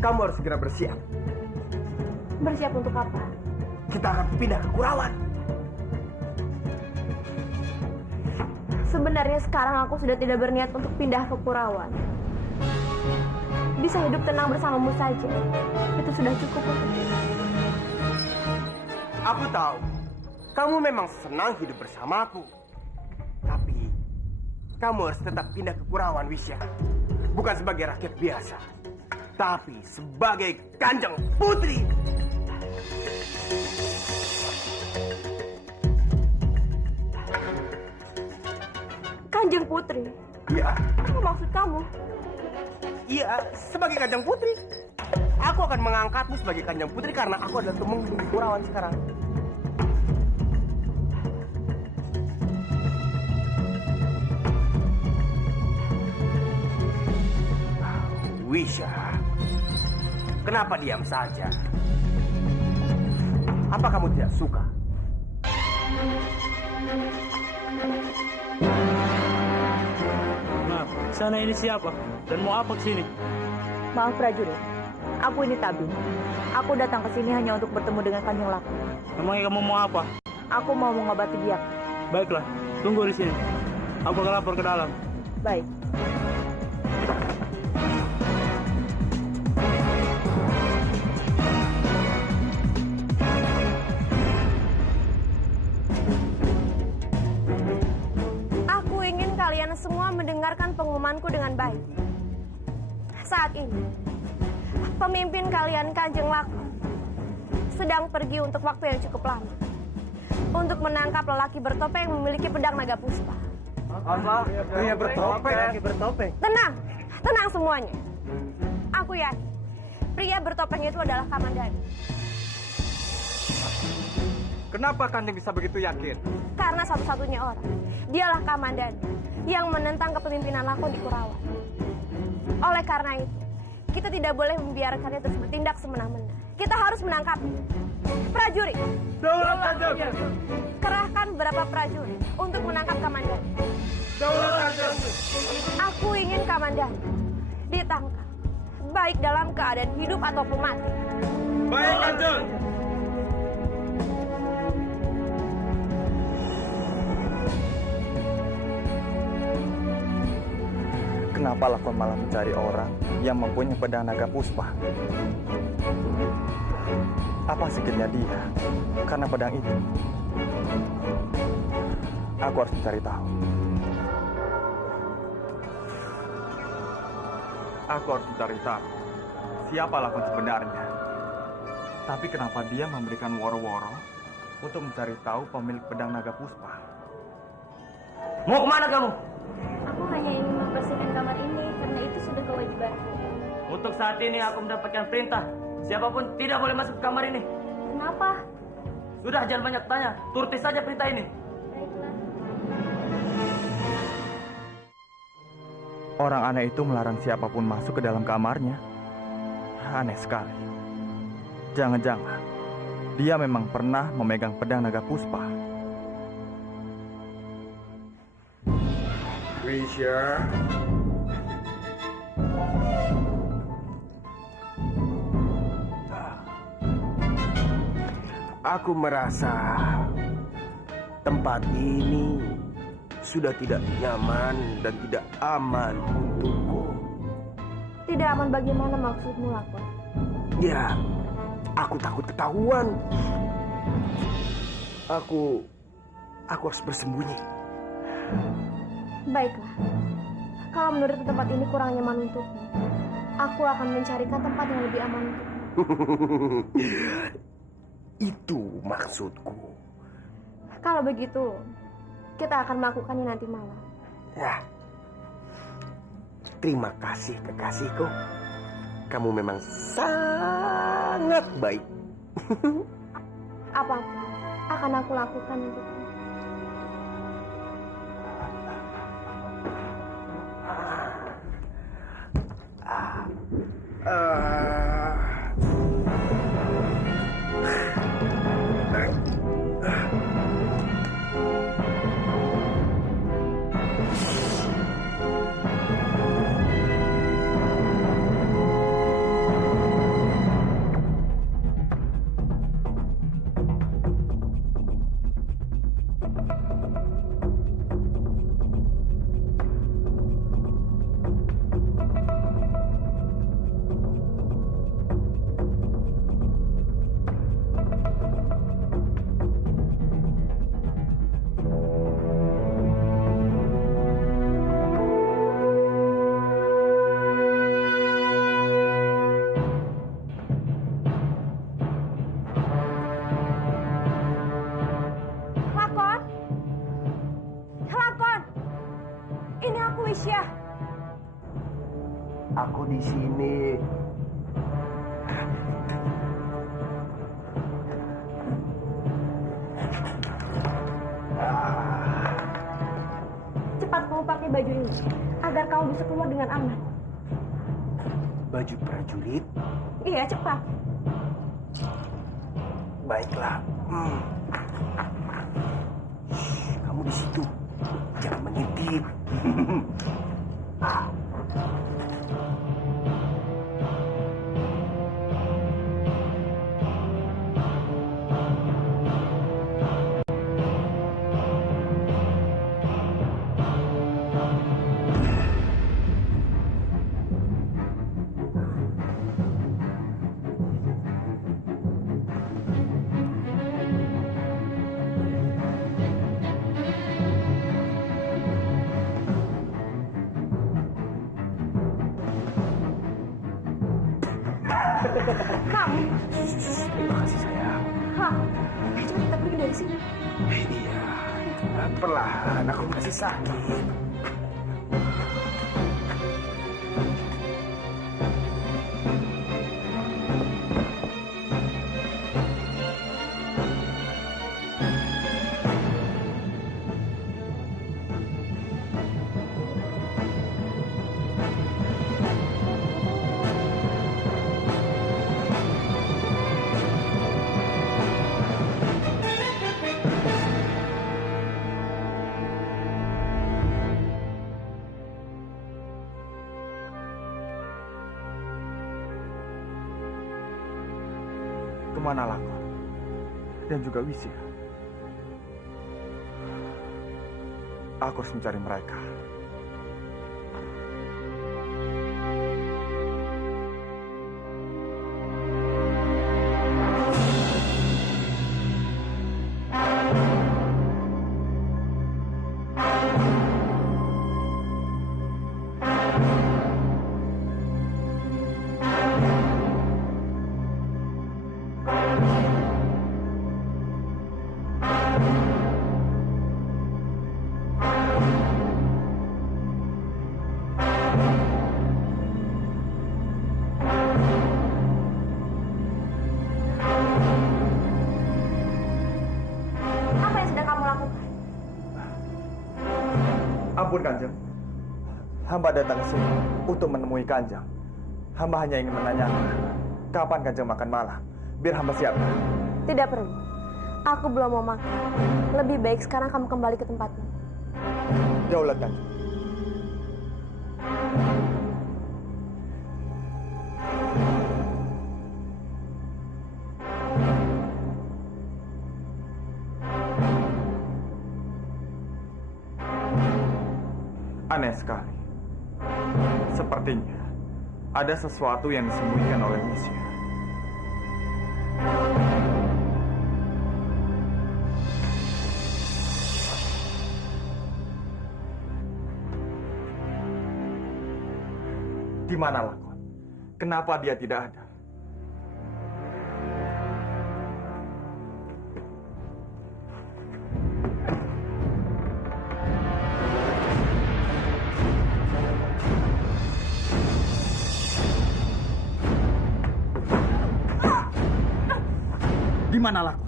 Kamu harus segera bersiap. Bersiap untuk apa? Kita akan pindah ke Kurawan. Sebenarnya sekarang aku sudah tidak berniat untuk pindah ke Kurawan. Bisa hidup tenang bersamamu saja. Itu sudah cukup untukku. Aku tahu, kamu memang senang hidup bersamaku. Tapi, kamu harus tetap pindah ke Kurawan, Wisya. Bukan sebagai rakyat biasa, tapi sebagai Kanjeng Putri. Kanjeng Putri? Iya. Apa maksud kamu? Iya, sebagai Kanjeng Putri. Aku akan mengangkatmu sebagai Kanjeng Putri karena aku adalah tumeng di Kurawan sekarang. Wisya, kenapa diam saja? Apa kamu tidak suka? Maaf, sana ini siapa? Dan mau apa kesini? Maaf prajurit, aku ini Tabin. Aku datang ke sini hanya untuk bertemu dengan Kanjeng Laku. Memangnya kamu mau apa? Aku mau mengobati Biak. Baiklah, tunggu di sini. Aku akan lapor ke dalam. Baik. Aku ingin kalian semua mendengarkan pengumumanku dengan baik. Saat ini, pemimpin kalian Kanjeng Laku sedang pergi untuk waktu yang cukup lama untuk menangkap lelaki bertopeng yang memiliki pedang naga puspa. Apa? Pria bertopeng. Laki bertopeng. Tenang, tenang semuanya. Aku yakin pria bertopeng itu adalah Kamandanu. Kenapa Kanjeng bisa begitu yakin? Karena satu-satunya orang, dialah Kamandanu yang menentang kepemimpinan Lakon di Kurawan. Oleh karena itu, kita tidak boleh membiarkannya terus bertindak semena-mena. Kita harus menangkapnya. Prajurit, Daulat Kanjeng. kerahkan beberapa prajurit untuk menangkap Kamandanu. Daulat Kanjeng. Aku ingin Kamandanu ditangkap, baik dalam keadaan hidup ataupun mati. Baik Kanjeng. Kenapa Lakon malah mencari orang yang mempunyai pedang naga puspa? Apa sakitnya dia karena pedang itu? Aku harus mencari tahu. Aku harus mencari tahu siapa Lakon sebenarnya. Tapi kenapa dia memberikan woro-woro untuk mencari tahu pemilik pedang naga puspa? Mau kemana kamu? Aku hanya ingin membersihkan kamar ini karena itu sudah kewajiban. Untuk saat ini aku mendapatkan perintah. Siapapun tidak boleh masuk ke kamar ini. Kenapa? Sudah, jangan banyak tanya. Turuti saja perintah ini. Baiklah. Orang aneh itu melarang siapapun masuk ke dalam kamarnya. Aneh sekali. Jangan-jangan dia memang pernah memegang pedang naga puspa. Wisya. Aku merasa tempat ini sudah tidak nyaman dan tidak aman untukku. Tidak aman bagaimana maksudmu, Lakon? Ya, aku takut ketahuan. Aku harus bersembunyi. Baiklah. Kalau menurut tempat ini kurang nyaman untukmu, aku akan mencarikan tempat yang lebih aman untukmu. Itu maksudku. Kalau begitu, kita akan melakukannya nanti malam. Ya. Terima kasih kekasihku. Kamu memang sangat baik. Apapun akan aku lakukan untukmu. Wisya. Aku di sini. Cepat kamu pakai baju ini agar kamu bisa keluar dengan aman. Baju prajurit? Iya, cepat. Baiklah. Shh, kamu di situ. Jangan mengintip. Kamu. Terima kasih sayang. Hah? Coba kita pergi dari sini. Iya. Perlahan, aku masih sakit. Kemana Lakon? Dan juga Wisya? Aku harus mencari mereka. Ampun Kanjeng, hamba datang ke sini untuk menemui Kanjeng. Hamba hanya ingin menanyakan, kapan Kanjeng makan malam, biar hamba siapkan. Tidak perlu. Aku belum mau makan. Lebih baik sekarang kamu kembali ke tempatmu. Daulat Kanjeng. Aneh sekali. Sepertinya ada sesuatu yang disembunyikan oleh Wisya. Di mana Lakon? Kenapa dia tidak ada? Di mana Lakon?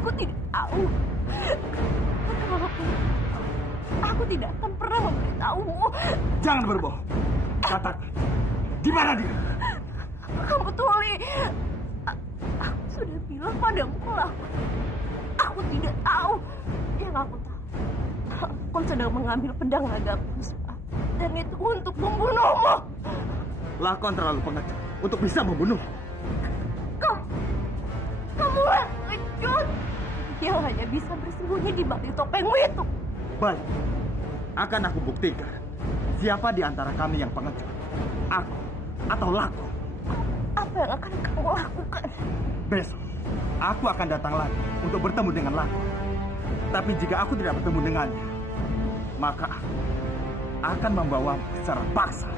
Aku tidak tahu. Aku tidak akan pernah memberitahumu. Jangan berbohong. Katakan, di mana dia? Kamu tuli. Aku sudah bilang padamu kalau aku tidak tahu. Yang aku tahu, aku sedang mengambil pedang naga puspa. Dan itu untuk membunuhmu. Lakon terlalu pengecut untuk bisa membunuh. Kamu pengecut. Dia hanya bisa bersembunyi di balik topengmu itu. Baik, akan aku buktikan siapa di antara kami yang pengecut. Aku atau Lakon. Apa yang akan kamu lakukan? Besok, aku akan datang lagi untuk bertemu dengan Lakon. Tapi jika aku tidak bertemu dengannya, maka aku akan membawamu secara paksa.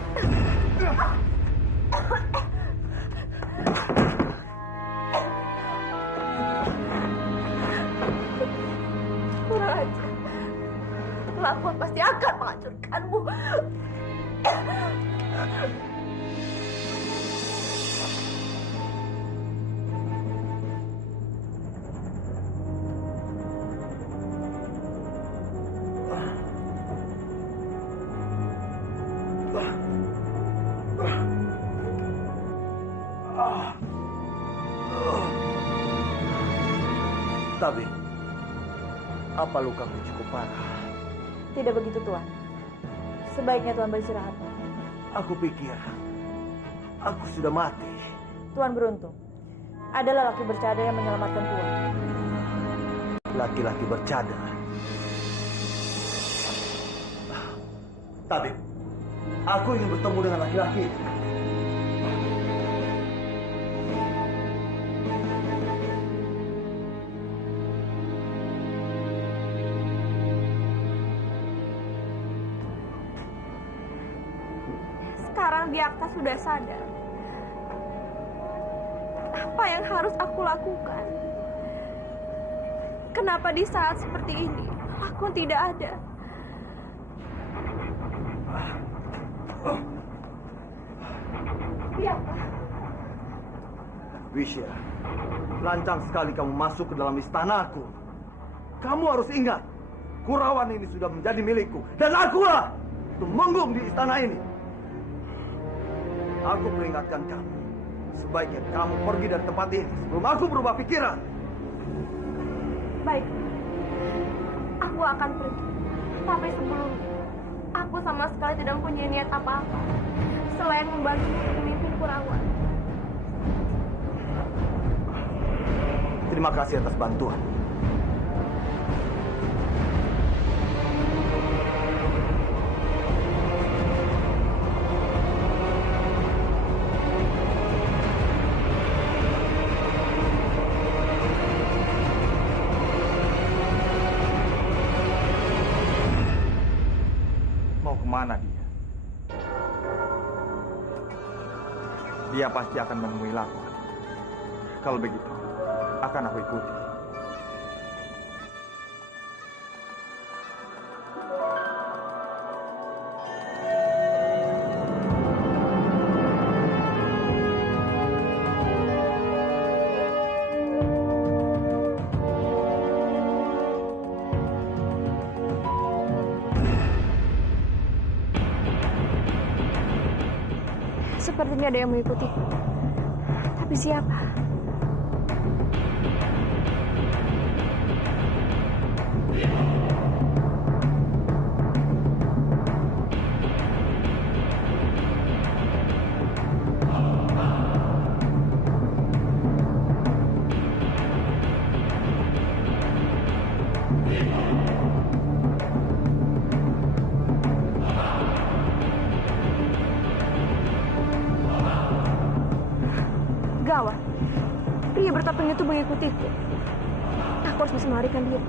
Kurang ajar. Lakon pasti akan menghancurkanmu. Tapi, apa lukaku cukup parah? Tidak begitu, Tuan. Sebaiknya Tuan beristirahat. Aku pikir aku sudah mati. Tuan beruntung. Ada lelaki bercadar yang menyelamatkan Tuan. Laki-laki bercadar. Tapi, aku ingin bertemu dengan laki-laki itu. Sekarang Biakta sudah sadar. Apa yang harus aku lakukan? Kenapa di saat seperti ini aku tidak ada? Biakta, Wisya, lancang sekali kamu masuk ke dalam istanaku. Kamu harus ingat, Kurawan ini sudah menjadi milikku. Dan akulah tumenggung di istana ini. Aku peringatkan kamu, sebaiknya kamu pergi dari tempat ini sebelum aku berubah pikiran. baik. Aku akan pergi. Tapi sebelumnya, aku sama sekali tidak mempunyai niat apa-apa selain membantu pemimpin Kurawan. Terima kasih atas bantuan. Mau kemana dia? Dia pasti akan menemui Lakon. Kalau begitu, akan aku ikuti. Sepertinya ada yang mengikuti. Tapi siapa? Gawat. Pria bertopeng itu mengikutiku. Aku harus bisa melarikan diri.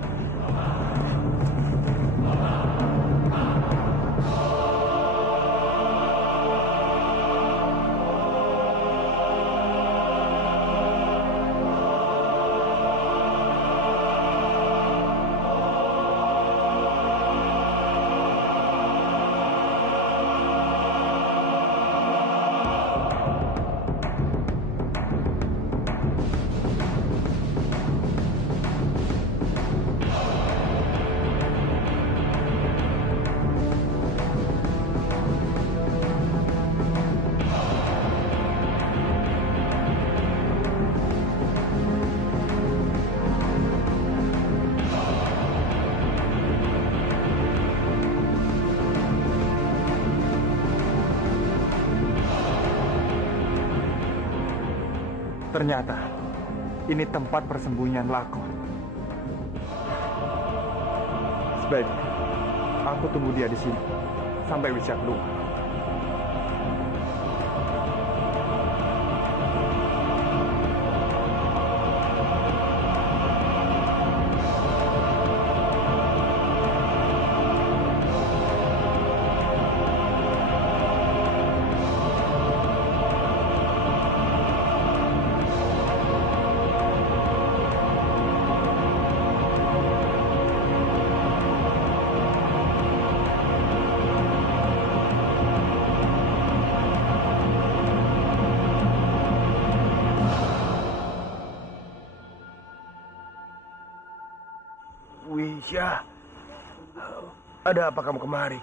Ternyata ini tempat persembunyian Lakon. Sebaiknya aku tunggu dia di sini sampai Wisya keluar. Wisya, ada apa kamu kemari?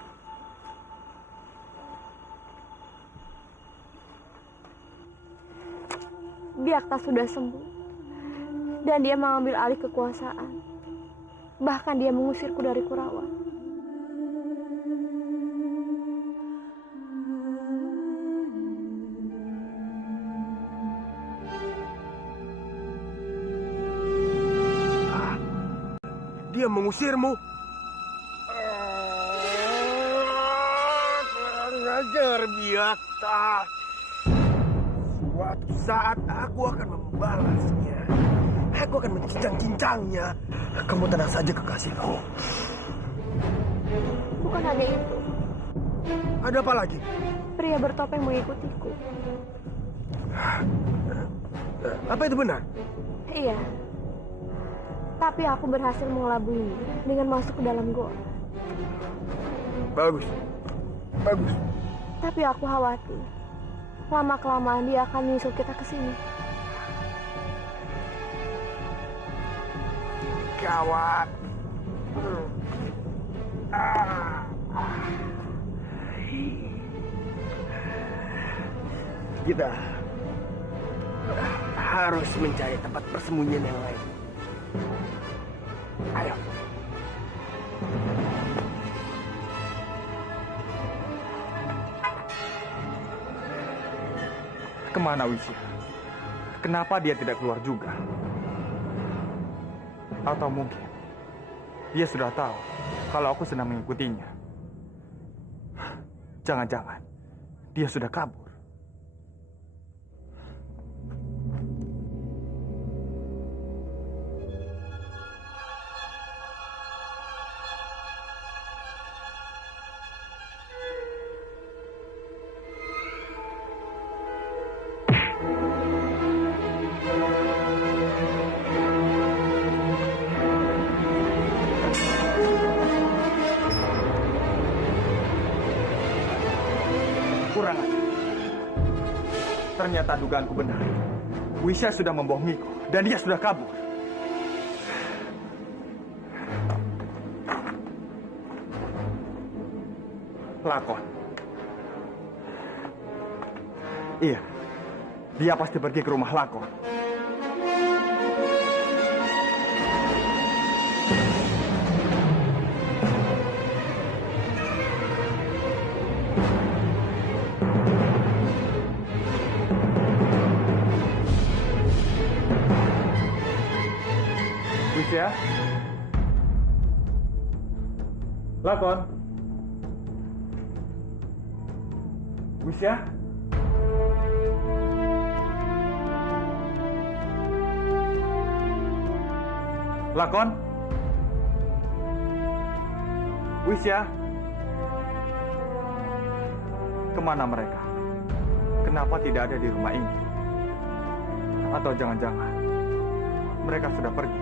Biakta sudah sembuh dan dia mengambil alih kekuasaan. Bahkan dia mengusirku dari Kurawa. Dia mengusirmu? Kurang ajar, Biakta. Suatu saat aku akan membalasnya. Aku akan mencincang-cincangnya. Kamu tenang saja, kekasihku. Bukan hanya itu, Ada apa lagi? pria bertopeng mengikutiku. Apa itu benar? Iya. Tapi aku berhasil mengelabuinya dengan masuk ke dalam goa. Bagus. Bagus. Tapi aku khawatir, lama-kelamaan dia akan menyusul kita ke sini. Gawat. Kita harus mencari tempat persembunyian yang lain. Ayo. Kemana Wisya? Kenapa dia tidak keluar juga? Atau mungkin dia sudah tahu kalau aku sedang mengikutinya. Jangan-jangan dia sudah kabur. Kurang ajar. Ternyata dugaanku benar. Wisya sudah membohongiku dan dia sudah kabur. Lakon. Iya, dia pasti pergi ke rumah Lakon. Wisya? Lakon? Wisya? Lakon? Wisya? Kemana mereka? Kenapa tidak ada di rumah ini? Atau jangan-jangan mereka sudah pergi?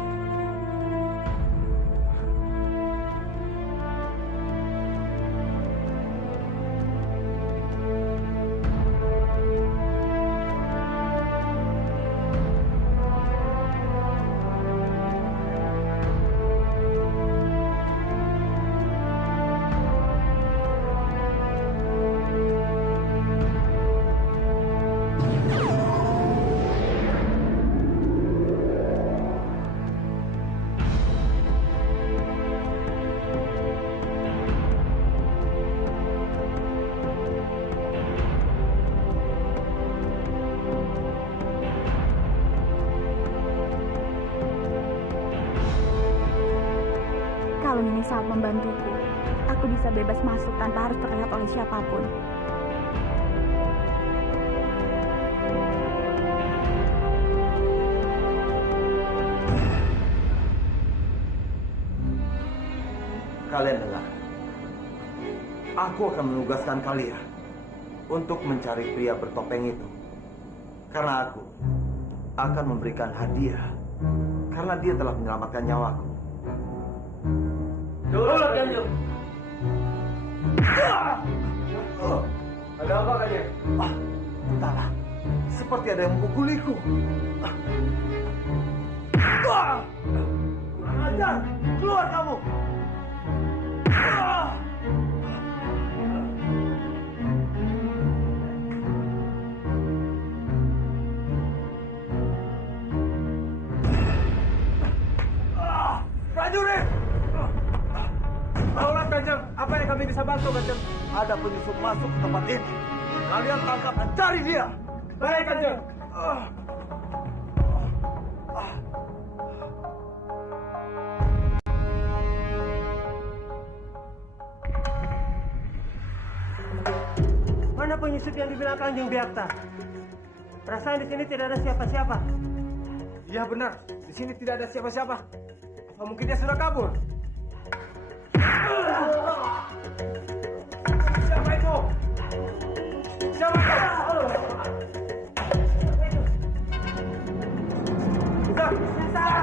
sangat membantuku. Aku bisa bebas masuk tanpa harus terlihat oleh siapapun. Kalian dengar. Aku akan menugaskan kalian untuk mencari pria bertopeng itu. Karena aku akan memberikan hadiah karena dia telah menyelamatkan nyawaku. Daulat Kanjeng. Ada apa Kanjeng? Entahlah, seperti ada yang memukuliku. Kurang ajar, keluar kamu! Prajurit! Daulat Kanjeng, apa yang kami bisa bantu Kanjeng? Ada penyusup masuk ke tempat ini. Kalian tangkap dan cari dia. Baik Kanjeng. Mana penyusup yang dibilang Kanjeng Byakta? Perasaan di sini tidak ada siapa-siapa. Iya benar, di sini tidak ada siapa-siapa. Apa mungkin dia sudah kabur? Siapa itu? Siapa itu? Bisa!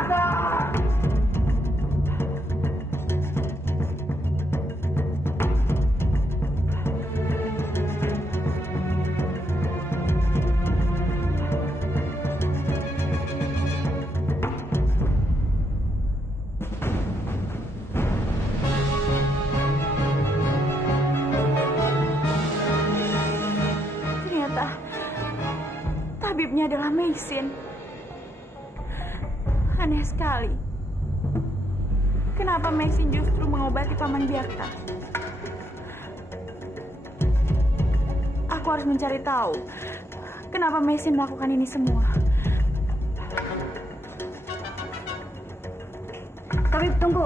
Ternyata tabibnya adalah Meisin. Aneh sekali. Kenapa Meisin justru mengobati Paman Byakta? Aku harus mencari tahu kenapa Meisin melakukan ini semua. Tabib, tunggu.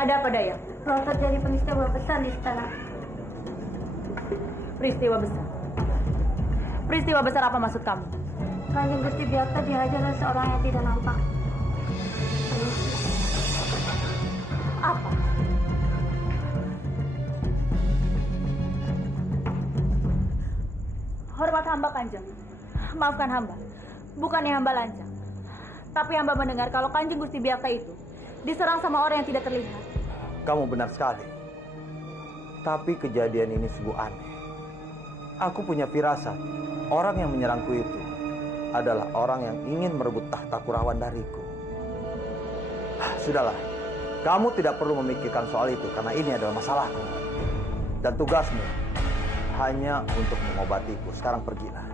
Ada apa, Dayang? Telah terjadi peristiwa besar di istana. Peristiwa besar. Peristiwa besar apa maksud kamu? Kanjeng Gusti Byakta dihajar oleh seorang yang tidak nampak. Apa? Hormat hamba Kanjeng. Maafkan hamba. Bukannya hamba lancang. Tapi hamba mendengar kalau Kanjeng Gusti Byakta itu diserang sama orang yang tidak terlihat. Kamu benar sekali. Tapi kejadian ini sungguh aneh. Aku punya firasat. Orang yang menyerangku itu adalah orang yang ingin merebut tahta Kurawan dariku. Sudahlah. Kamu tidak perlu memikirkan soal itu karena ini adalah masalahku. Dan tugasmu hanya untuk mengobatiku. Sekarang pergilah.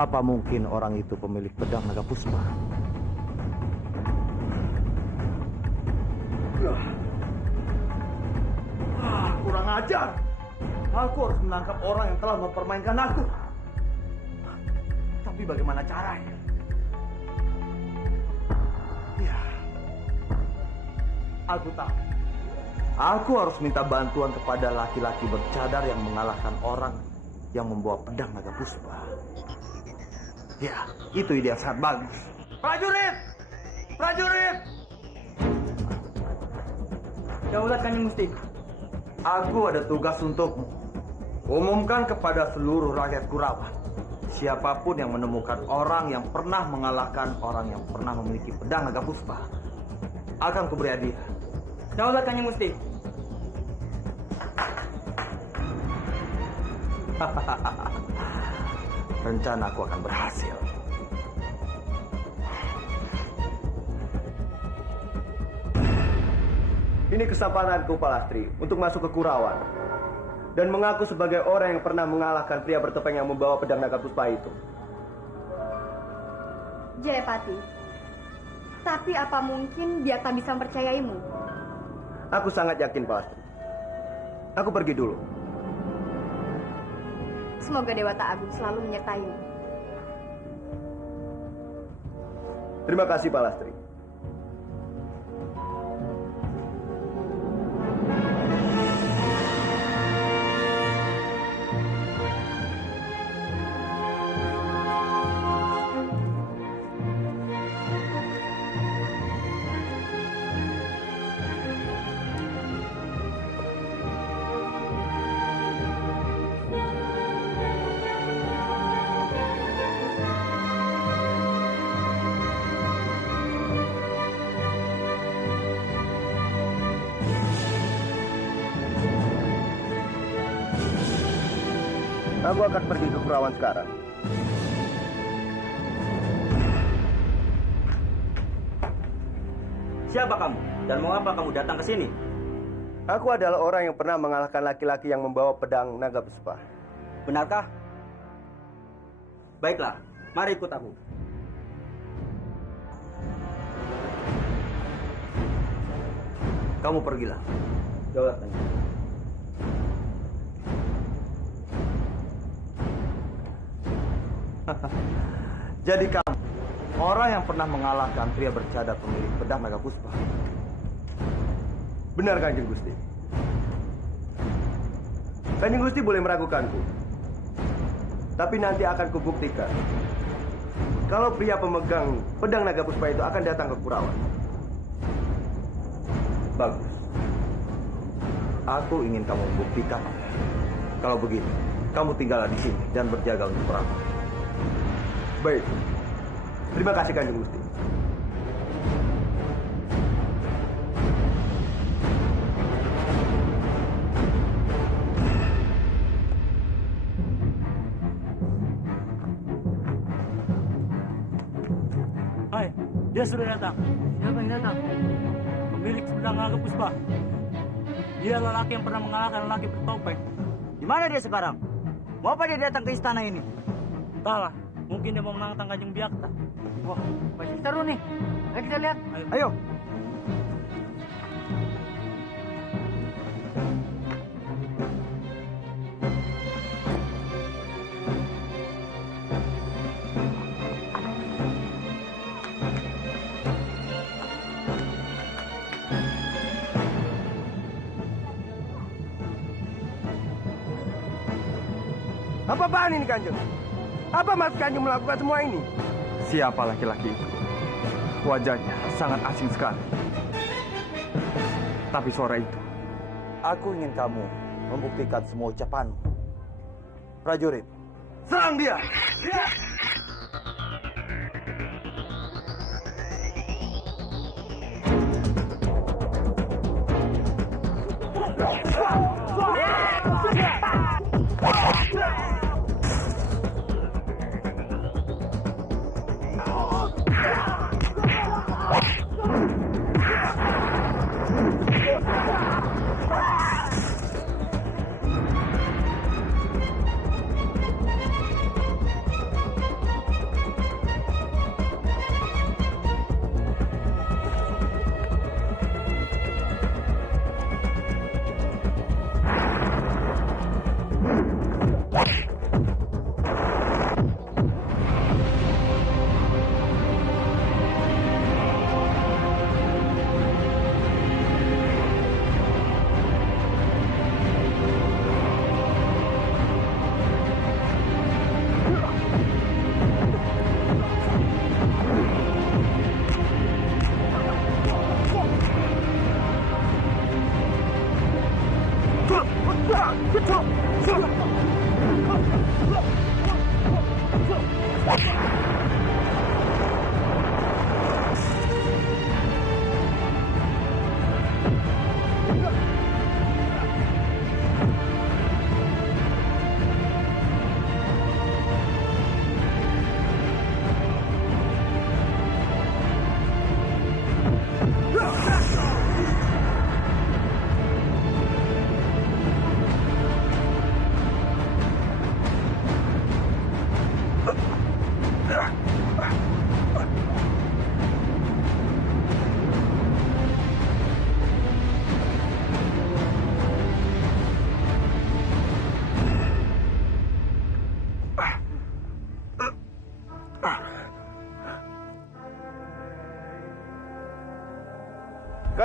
Apa mungkin orang itu pemilik pedang naga puspa? Kurang ajar. Aku harus menangkap orang yang telah mempermainkan aku. Tapi bagaimana caranya? Ya, aku tahu. Aku harus minta bantuan kepada laki-laki bercadar yang mengalahkan orang yang membawa pedang naga puspa. Ya, itu ide yang sangat bagus. Prajurit! Prajurit! Daulat Kanjeng Gusti. Aku ada tugas untukmu. Umumkan kepada seluruh rakyat Kurawan. Siapapun yang menemukan orang yang pernah mengalahkan orang yang pernah memiliki pedang naga puspa, akan kuberi hadiah. Daulat Kanjeng Gusti. Rencanaku akan berhasil. Ini kesempatanku, Palastri, untuk masuk ke Kurawan dan mengaku sebagai orang yang pernah mengalahkan pria bertopeng yang membawa pedang naga puspa itu. Jayapati, tapi apa mungkin Byakta bisa mempercayaimu? Aku sangat yakin, Palastri. Aku pergi dulu. Semoga Dewata Agung selalu menyertaimu. Terima kasih, Pak Lastri. Aku akan pergi ke Kurawan sekarang. Siapa kamu? Dan mengapa kamu datang ke sini? Aku adalah orang yang pernah mengalahkan laki-laki yang membawa pedang naga puspa. Benarkah? Baiklah, mari ikut aku. Kamu pergilah. Jawab tanya. Jadi kamu orang yang pernah mengalahkan pria bercadar pemilik pedang naga puspa. Benar, Kanjeng Gusti. Kanjeng Gusti boleh meragukanku. Tapi nanti akan kubuktikan kalau pria pemegang pedang naga puspa itu akan datang ke Kurawan. Bagus. Aku ingin kamu buktikan. Kalau begitu, kamu tinggallah di sini dan berjaga untuk perang. Baik. Terima kasih, Kanjeng Gusti. Hai, dia sudah datang. Siapa yang datang? Pemilik pedang naga puspa. Dia lelaki yang pernah mengalahkan lelaki bertopeng. Di mana dia sekarang? Mau apa dia datang ke istana ini? Entahlah, mungkin dia mau menantang Kanjeng Biakta. Wah, pasti seru nih. Ayo kita lihat. Ayo. Apa-apaan ini, Kanjeng? Apa maksud Kanjeng melakukan semua ini? Siapa laki-laki itu? Wajahnya sangat asing sekali. Tapi suara itu, Aku ingin kamu membuktikan semua ucapanmu. Prajurit, Serang dia!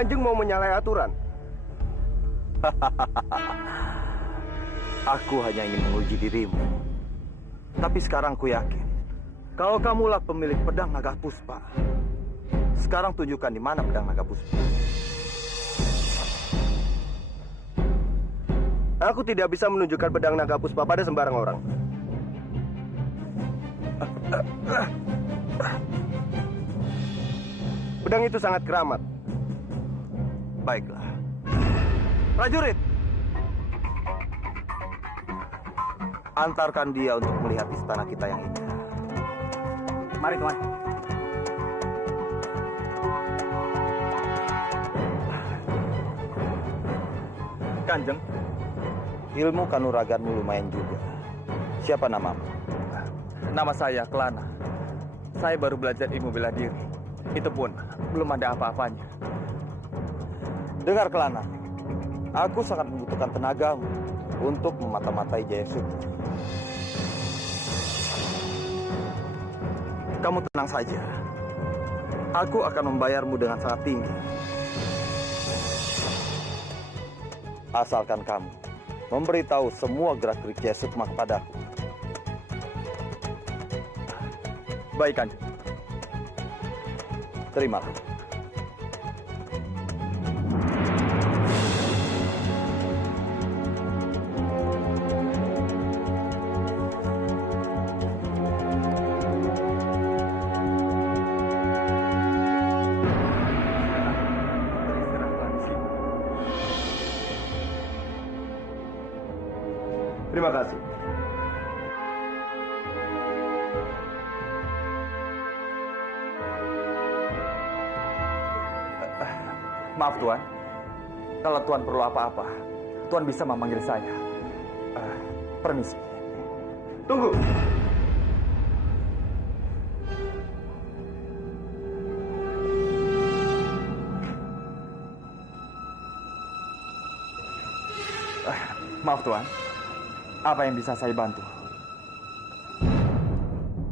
Kanjeng mau menyalahi aturan. Aku hanya ingin menguji dirimu. Tapi sekarang ku yakin, kalau kamulah pemilik pedang naga puspa. Sekarang tunjukkan di mana pedang naga puspa. Aku tidak bisa menunjukkan pedang naga puspa pada sembarang orang. Pedang itu sangat keramat. Baiklah. Prajurit, antarkan dia untuk melihat istana kita yang indah. Mari, Tuan. Kanjeng, Ilmu kanuraganmu lumayan juga. Siapa namamu? nama saya Kelana. Saya baru belajar ilmu bela diri. Itu pun belum ada apa-apanya. Dengar Kelana, aku sangat membutuhkan tenagamu untuk memata-matai Jaya Sutra. Kamu tenang saja. Aku akan membayarmu dengan sangat tinggi. Asalkan kamu memberitahu semua gerak-gerik Jaya Sukma kepadaku. Baik, Kanjeng. Terimalah. Terima kasih. Maaf, Tuan. Kalau Tuan perlu apa-apa, Tuan bisa memanggil saya. Permisi. Tunggu. Maaf, Tuan. Apa yang bisa saya bantu?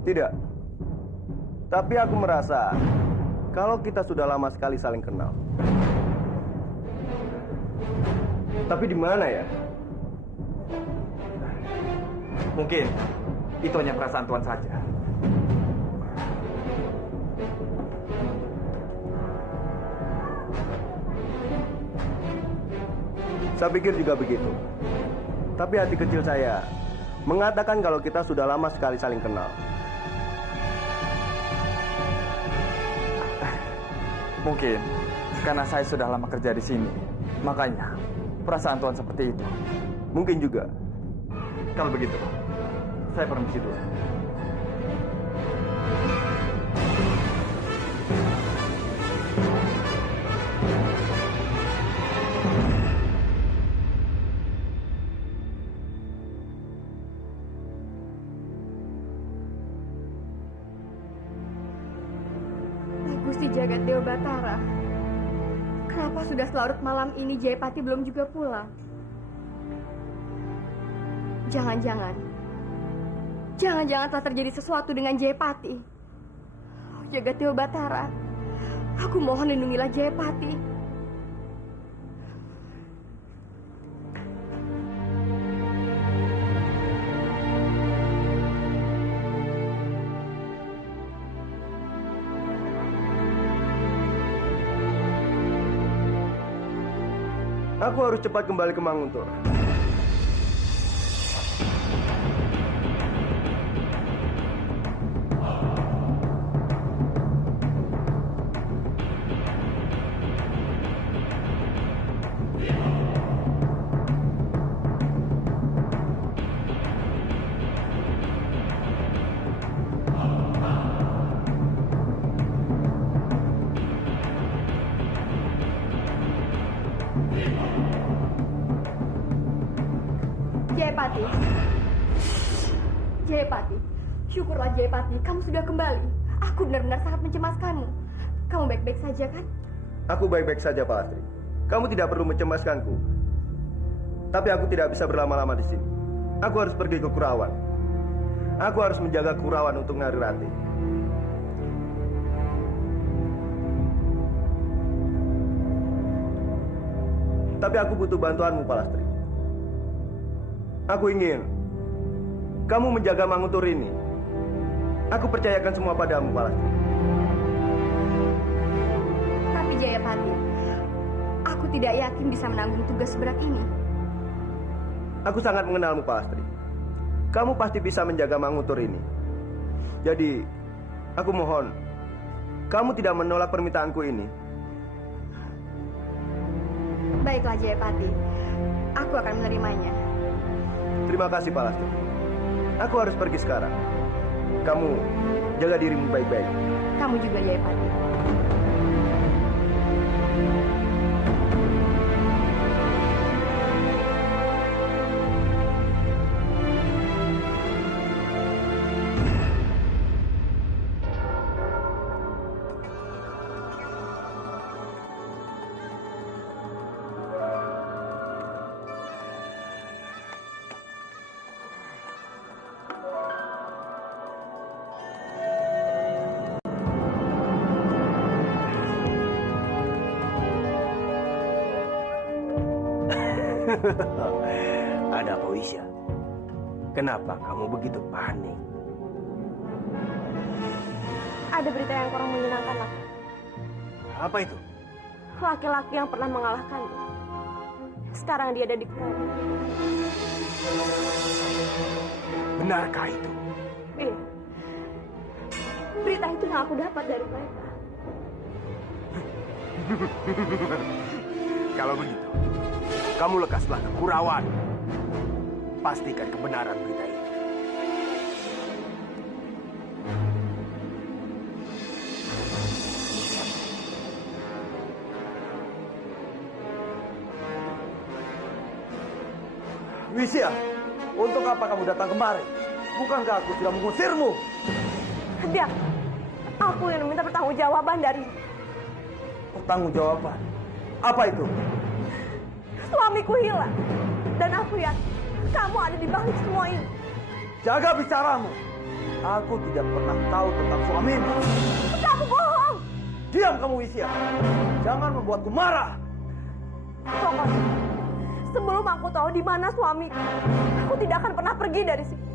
Tidak. Tapi aku merasa kalau kita sudah lama sekali saling kenal. Tapi di mana ya? Mungkin itu hanya perasaan Tuan saja. Saya pikir juga begitu. Tapi hati kecil saya mengatakan kalau kita sudah lama sekali saling kenal. Mungkin karena saya sudah lama kerja di sini, makanya perasaan Tuan seperti itu. Mungkin juga. Kalau begitu, saya permisi dulu. Gusti Jagat Dewa Batara, kenapa sudah selarut malam ini Jayapati belum juga pulang? Jangan-jangan telah terjadi sesuatu dengan Jayapati. Oh, Jagat Dewa Batara, aku mohon lindungilah Jayapati. Aku harus cepat kembali ke Manguntur. Jayapati. Jayapati, syukurlah Jayapati, kamu sudah kembali. Aku benar-benar sangat mencemaskanmu. Kamu baik-baik saja kan? Aku baik-baik saja, Pak Astri. Kamu tidak perlu mencemaskanku. Tapi aku tidak bisa berlama-lama di sini. Aku harus pergi ke Kurawan. Aku harus menjaga Kurawan untuk Narirati. Tapi aku butuh bantuanmu, Palastri. Aku ingin kamu menjaga Manguntur ini. Aku percayakan semua padamu, Palastri. Tapi Jayapati, aku tidak yakin bisa menanggung tugas seberat ini. Aku sangat mengenalmu, Palastri. Kamu pasti bisa menjaga Manguntur ini. Jadi, aku mohon, kamu tidak menolak permintaanku ini. Baiklah Jayapati, aku akan menerimanya. Terima kasih, Palastri. Aku harus pergi sekarang. Kamu jaga dirimu baik-baik. Kamu juga Jayapati. Ada apa, Wisya? Kenapa kamu begitu panik? Ada berita yang kurang menyenangkan, Lak. Apa itu? Laki-laki yang pernah mengalahkanmu. Sekarang dia ada di Kurawa. Benarkah itu? Iya. Berita itu yang aku dapat dari mereka. Kalau begitu, kamu lekaslah ke Kurawan. Pastikan kebenaran berita itu. Wisya, untuk apa kamu datang kemari? Bukankah aku sudah mengusirmu? Dia, aku yang meminta pertanggungjawaban dari Pertanggungjawaban? Apa itu? suamiku hilang. Dan aku yakin kamu ada di balik semua ini. Jaga bicaramu. Aku tidak pernah tahu tentang suamimu. Kamu bohong. Diam kamu, Wisya. Jangan membuatku marah. Pokoknya, sebelum aku tahu di mana suamiku, aku tidak akan pernah pergi dari sini.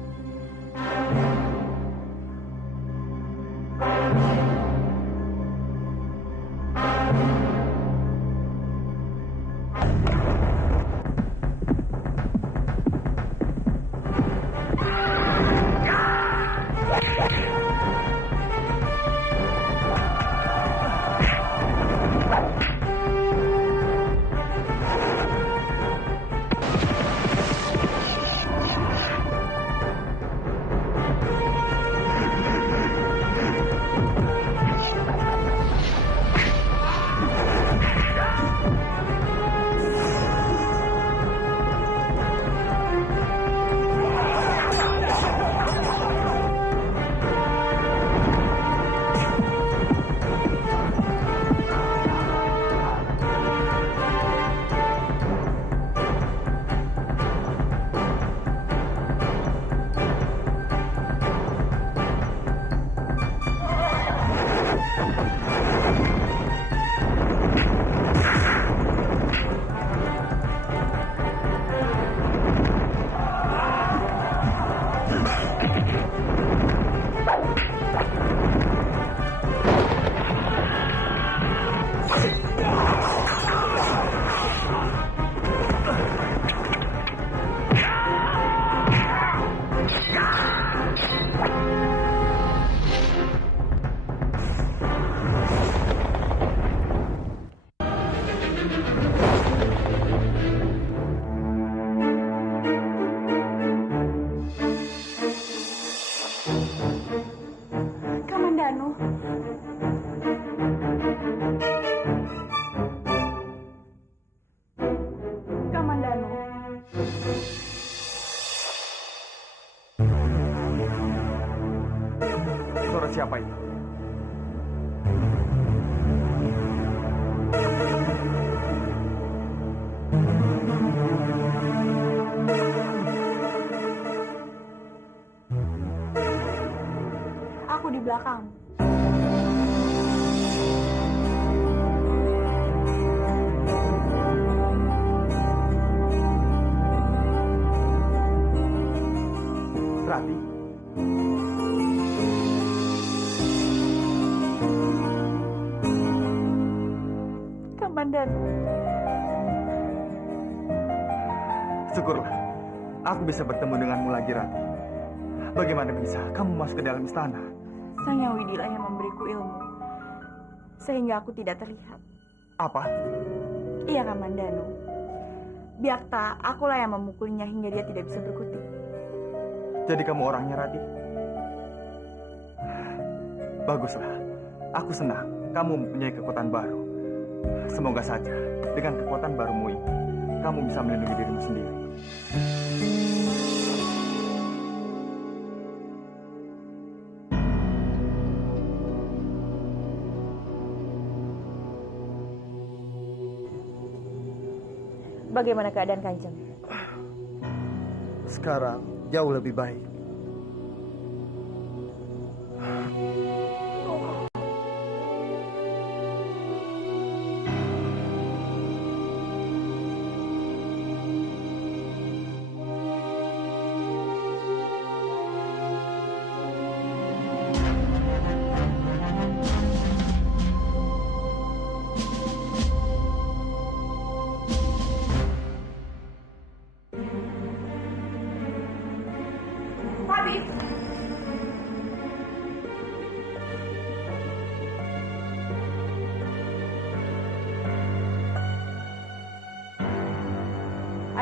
Kamandanu. Kamandanu. Suara siapa itu? Aku di belakang. Dan Syukurlah, aku bisa bertemu denganmu lagi, Rati. Bagaimana bisa kamu masuk ke dalam istana? Sang Yang Widilah yang memberiku ilmu, sehingga aku tidak terlihat. Apa? Iya, Kamandanu. Biakta, akulah yang memukulnya hingga dia tidak bisa berkutik. Jadi kamu orangnya, Rati? Baguslah. Aku senang kamu mempunyai kekuatan baru. Semoga saja dengan kekuatan barumu ini, kamu bisa melindungi dirimu sendiri. Bagaimana keadaan Kanjeng? Sekarang jauh lebih baik.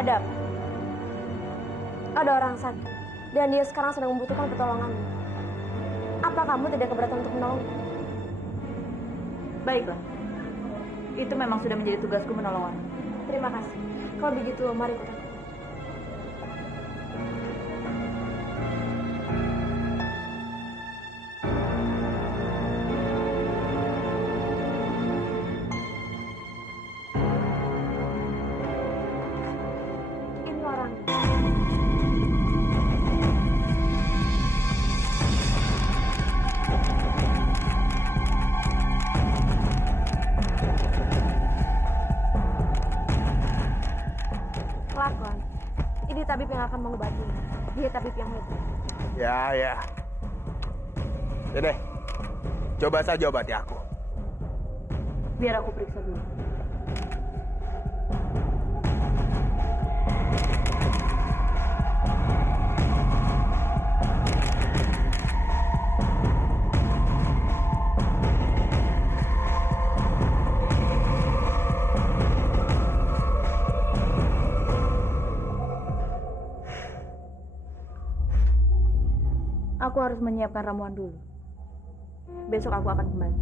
Ada apa? Ada orang sakit, dan dia sekarang sedang membutuhkan pertolonganmu. Apa kamu tidak keberatan untuk menolong? Baiklah. Itu memang sudah menjadi tugasku menolong orang. Terima kasih. Kalau begitu, mari ikut aku. Ini orang. Lakon, ini tabib yang akan mengobati. Dia tabib yang hebat. Ya. Ya deh, coba saja obati aku. Biar aku periksa dulu. Aku harus menyiapkan ramuan dulu. Besok aku akan kembali.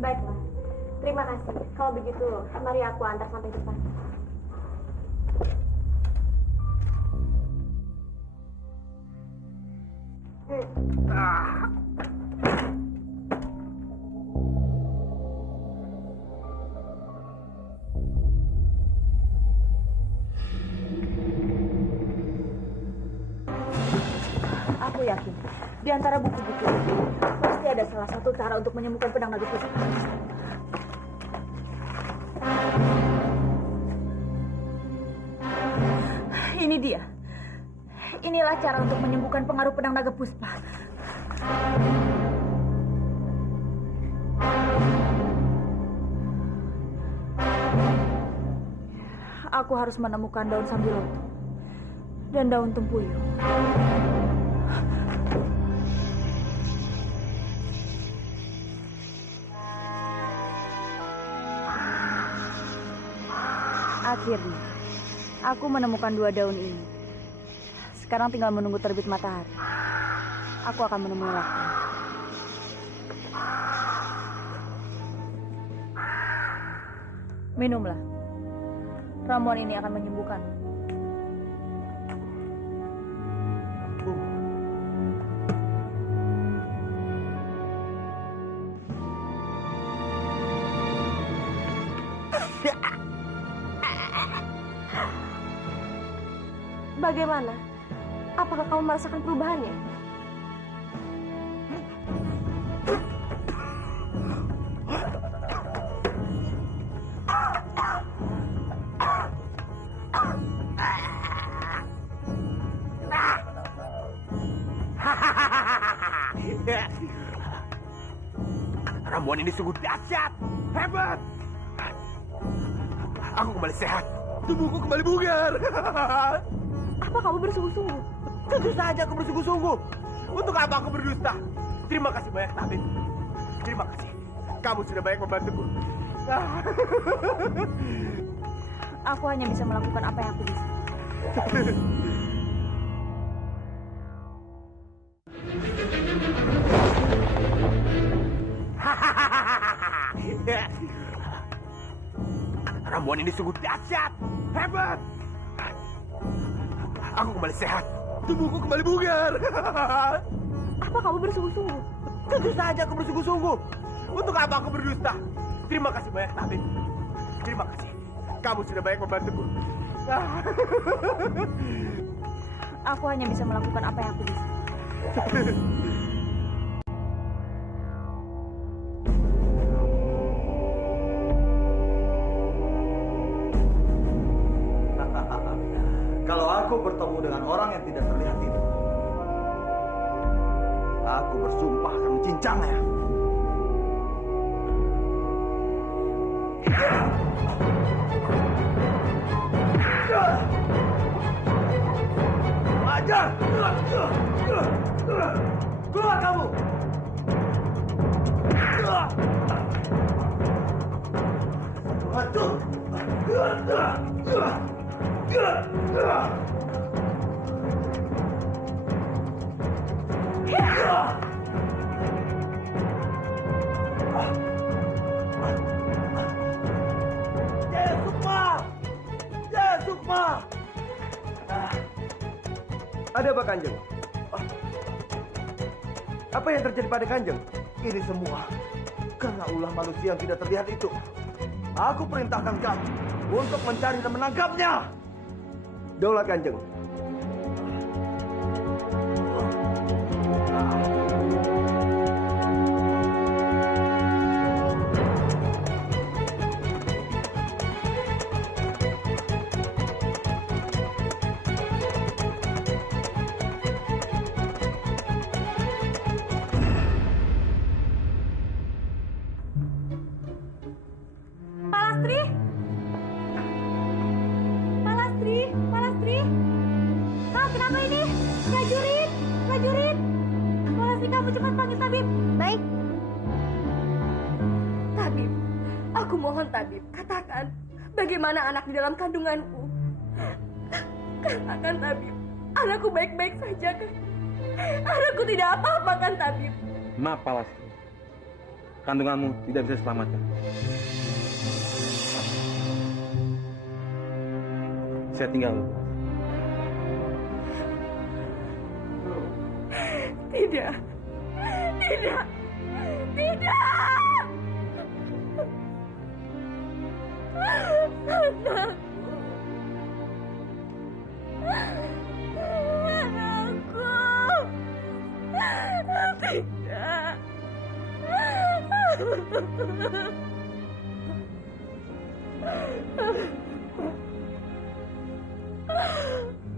Baiklah, terima kasih. Kalau begitu, mari aku antar sampai depan. Aku yakin, di antara buku-buku itu, pasti ada salah satu cara untuk menyembuhkan pedang naga puspa. Ini dia. Inilah cara untuk menyembuhkan pengaruh pedang naga puspa. Aku harus menemukan daun sambiloto dan daun tempuyu. Akhirnya, aku menemukan dua daun ini. Sekarang tinggal menunggu terbit matahari. Aku akan menemui Lakon. Minumlah. Ramuan ini akan menyembuhkan. Bagaimana? Apakah kamu merasakan perubahannya? Ramuan ini sungguh dahsyat. Hebat! Aku kembali sehat. Tubuhku kembali bugar. Apa kamu bersungguh-sungguh? Tentu saja aku bersungguh-sungguh. Untuk apa aku berdusta? Terima kasih banyak, Tabib. Terima kasih. Kamu sudah banyak membantuku. Aku hanya bisa melakukan apa yang aku bisa. Ramuan ini sungguh dahsyat. Hebat! Aku kembali sehat. Tubuhku kembali bugar. Apa kamu bersungguh-sungguh? Tentu saja aku bersungguh-sungguh. Untuk apa aku berdusta? Terima kasih banyak, Tabib. Terima kasih. Kamu sudah banyak membantuku. Aku hanya bisa melakukan apa yang aku bisa. Kalau aku bertemu dengan orang yang tidak terlihat itu, aku bersumpah akan mencincangnya. Ajar! Keluar kamu! Hancur! Sukma! Ada apa, Kanjeng? Apa yang terjadi pada Kanjeng? Ini semua karena ulah manusia yang tidak terlihat itu. Aku perintahkan kamu untuk mencari dan menangkapnya. Daulah, Kanjeng. Palastri, kau kenapa ini? Prajurit, Palastri, kamu cepat panggil tabib. Baik. Tabib, aku mohon tabib, katakan bagaimana anak di dalam kandunganku. Katakan tabib, anakku baik-baik saja kan? Anakku tidak apa-apa kan tabib? Maaf, Palastri. Kandunganmu tidak bisa diselamatkan. Saya tinggal. Tidak.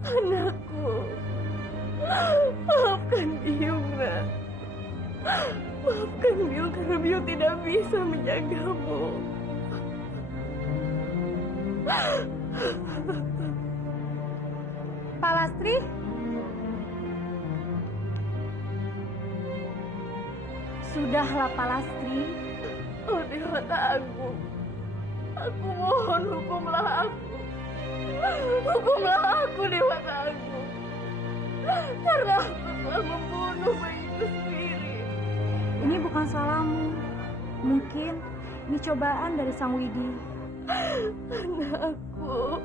Anakku, maafkan Biung, nak. Maafkan Biung karena Biung tidak bisa menjagamu. Palastri, sudahlah Palastri. Oh Dewata Agung, aku mohon hukumlah aku. Hukumlah aku, Dewata Agung. Karena aku telah membunuh bayiku sendiri. Ini bukan salahmu. Mungkin ini cobaan dari Sang Widi. Anakku.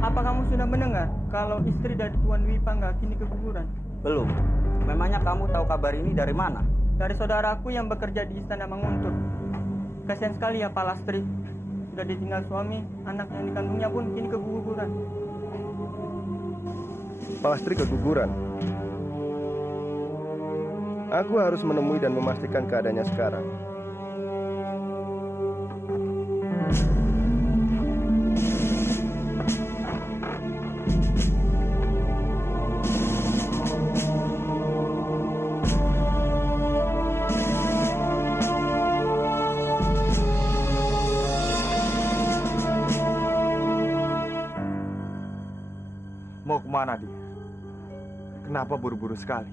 Apa kamu sudah mendengar kalau istri dari Tuan Wipangga kini keguguran? Belum. Memangnya kamu tahu kabar ini dari mana? Dari saudaraku yang bekerja di Istana Manguntur. Kasihan sekali ya Palastri. Sudah ditinggal suami, anak yang dikandungnya pun kini keguguran. Palastri keguguran. Aku harus menemui dan memastikan keadaannya sekarang. Kemana dia? Kenapa buru-buru sekali?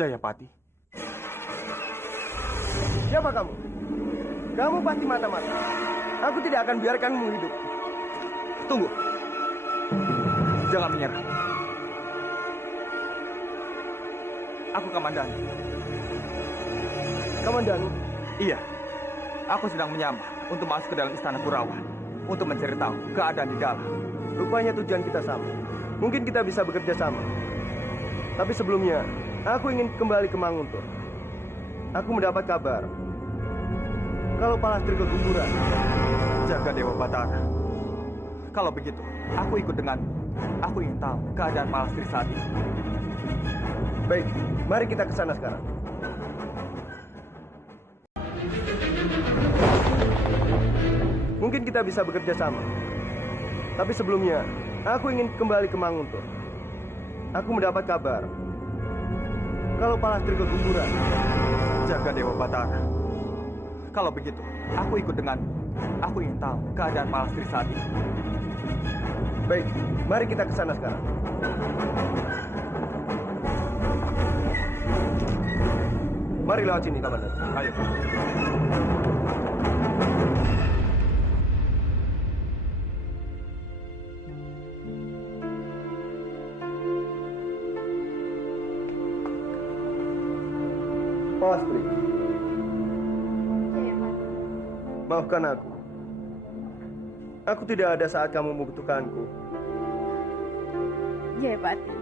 Jayapati. Siapa kamu? Kamu pasti mata-mata. Aku tidak akan biarkanmu hidup. Tunggu. Jangan menyerah. Aku Kamandanu. Kamandanu? Iya. Aku sedang menyamar untuk masuk ke dalam istana Kurawa untuk mencari tahu keadaan di dalam. Rupanya tujuan kita sama. Mungkin kita bisa bekerja sama. Tapi sebelumnya, aku ingin kembali ke Manguntur. Aku mendapat kabar kalau Palastri keguguran. Jaga Dewa Batara. Kalau begitu, aku ikut denganmu. Aku ingin tahu keadaan Palastri saat ini. Baik, mari kita ke sana sekarang. Mungkin kita bisa bekerja sama. Tapi sebelumnya, aku ingin kembali ke Manguntur. Aku mendapat kabar kalau Palastri keguguran. Jaga Dewa Batara. Kalau begitu, aku ikut denganmu. Aku ingin tahu keadaan Palastri saat ini. Baik, mari kita ke sana sekarang. Mari lewat sini, Kamandan. Ayo. Palastri. Maafkan aku. Aku tidak ada saat kamu membutuhkanku. Jayapati,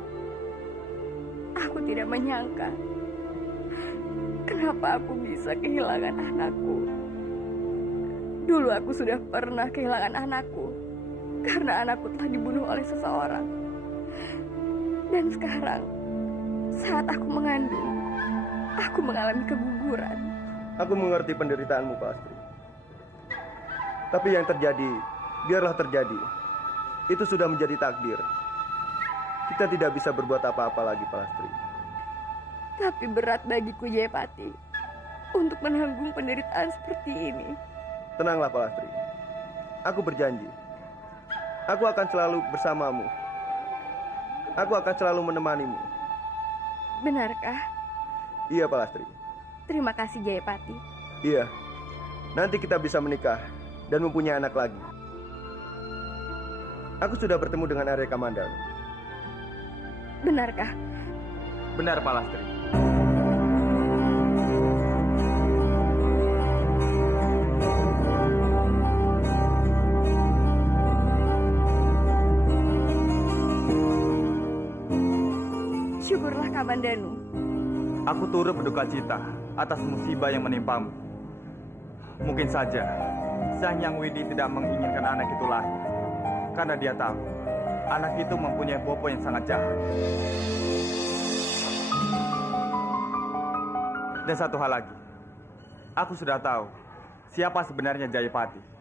aku tidak menyangka kenapa aku bisa kehilangan anakku. Dulu aku sudah pernah kehilangan anakku karena anakku telah dibunuh oleh seseorang. Dan sekarang, saat aku mengandung, aku mengalami keguguran. Aku mengerti penderitaanmu, Palastri. Tapi yang terjadi, biarlah terjadi. Itu sudah menjadi takdir. Kita tidak bisa berbuat apa-apa lagi, Palastri. Tapi berat bagiku, Jayapati, untuk menanggung penderitaan seperti ini. Tenanglah, Palastri. Aku berjanji. Aku akan selalu bersamamu. Aku akan selalu menemanimu. Benarkah? Iya, Palastri. Terima kasih, Jayapati. Iya. Nanti kita bisa menikah dan mempunyai anak lagi. Aku sudah bertemu dengan Arya Kamandanu. Benarkah? Benar, Palastri. Syukurlah, Kamandanu. Aku turut berduka cita atas musibah yang menimpamu. Mungkin saja Sang Hyang Widi tidak menginginkan anak itu lahir karena dia tahu anak itu mempunyai bopo yang sangat jahat. Dan satu hal lagi, aku sudah tahu siapa sebenarnya Jayapati.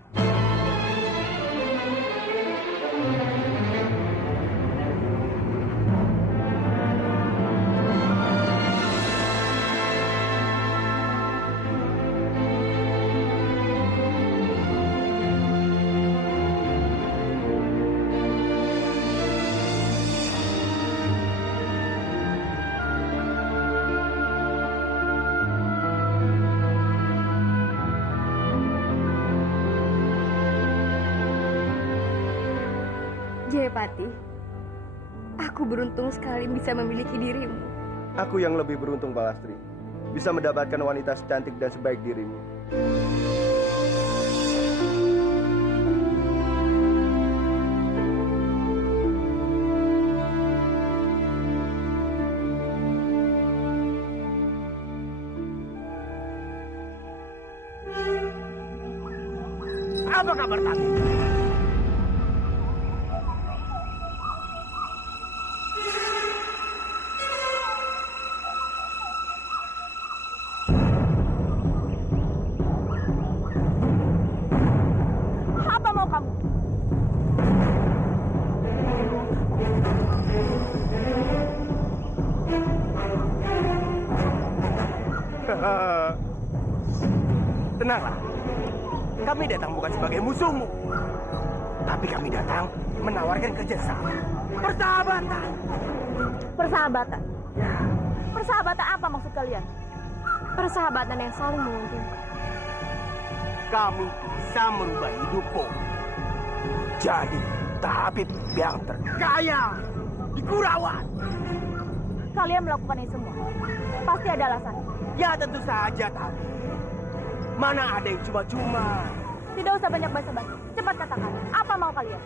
Pati. Aku beruntung sekali bisa memiliki dirimu. Aku yang lebih beruntung, Balastri. Bisa mendapatkan wanita secantik dan sebaik dirimu. Apa kabar tadi? Apa mau kamu? Tenanglah. Kami datang bukan sebagai musuhmu. Tapi kami datang menawarkan kerjasama. Persahabatan. Persahabatan. Persahabatan apa maksud kalian? Persahabatan yang saling menguntungkan. Kami bisa merubah hidupmu. Jadi tabib yang terkaya di Kurawan. Kalian melakukan ini semua. Pasti ada alasan. Ya tentu saja, tabib. Mana ada yang cuma-cuma. Tidak usah banyak basa-basi. Cepat katakan, apa mau kalian?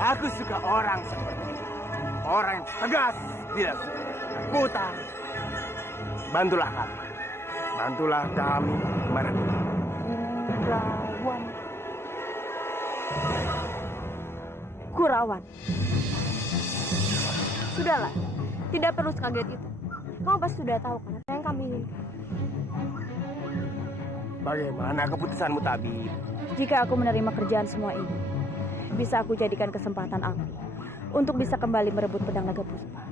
Aku suka orang seperti ini. Orang yang tegas, tidak suka ketakutan. Bantulah kami. Bantulah kami merebut. Kurawan. Sudahlah, tidak perlu sekaget itu. Kamu pasti sudah tahu kan apa yang kami inginkan. Bagaimana keputusanmu, tabib? Jika aku menerima kerjaan semua ini, bisa aku jadikan kesempatan aku untuk bisa kembali merebut pedang naga puspa.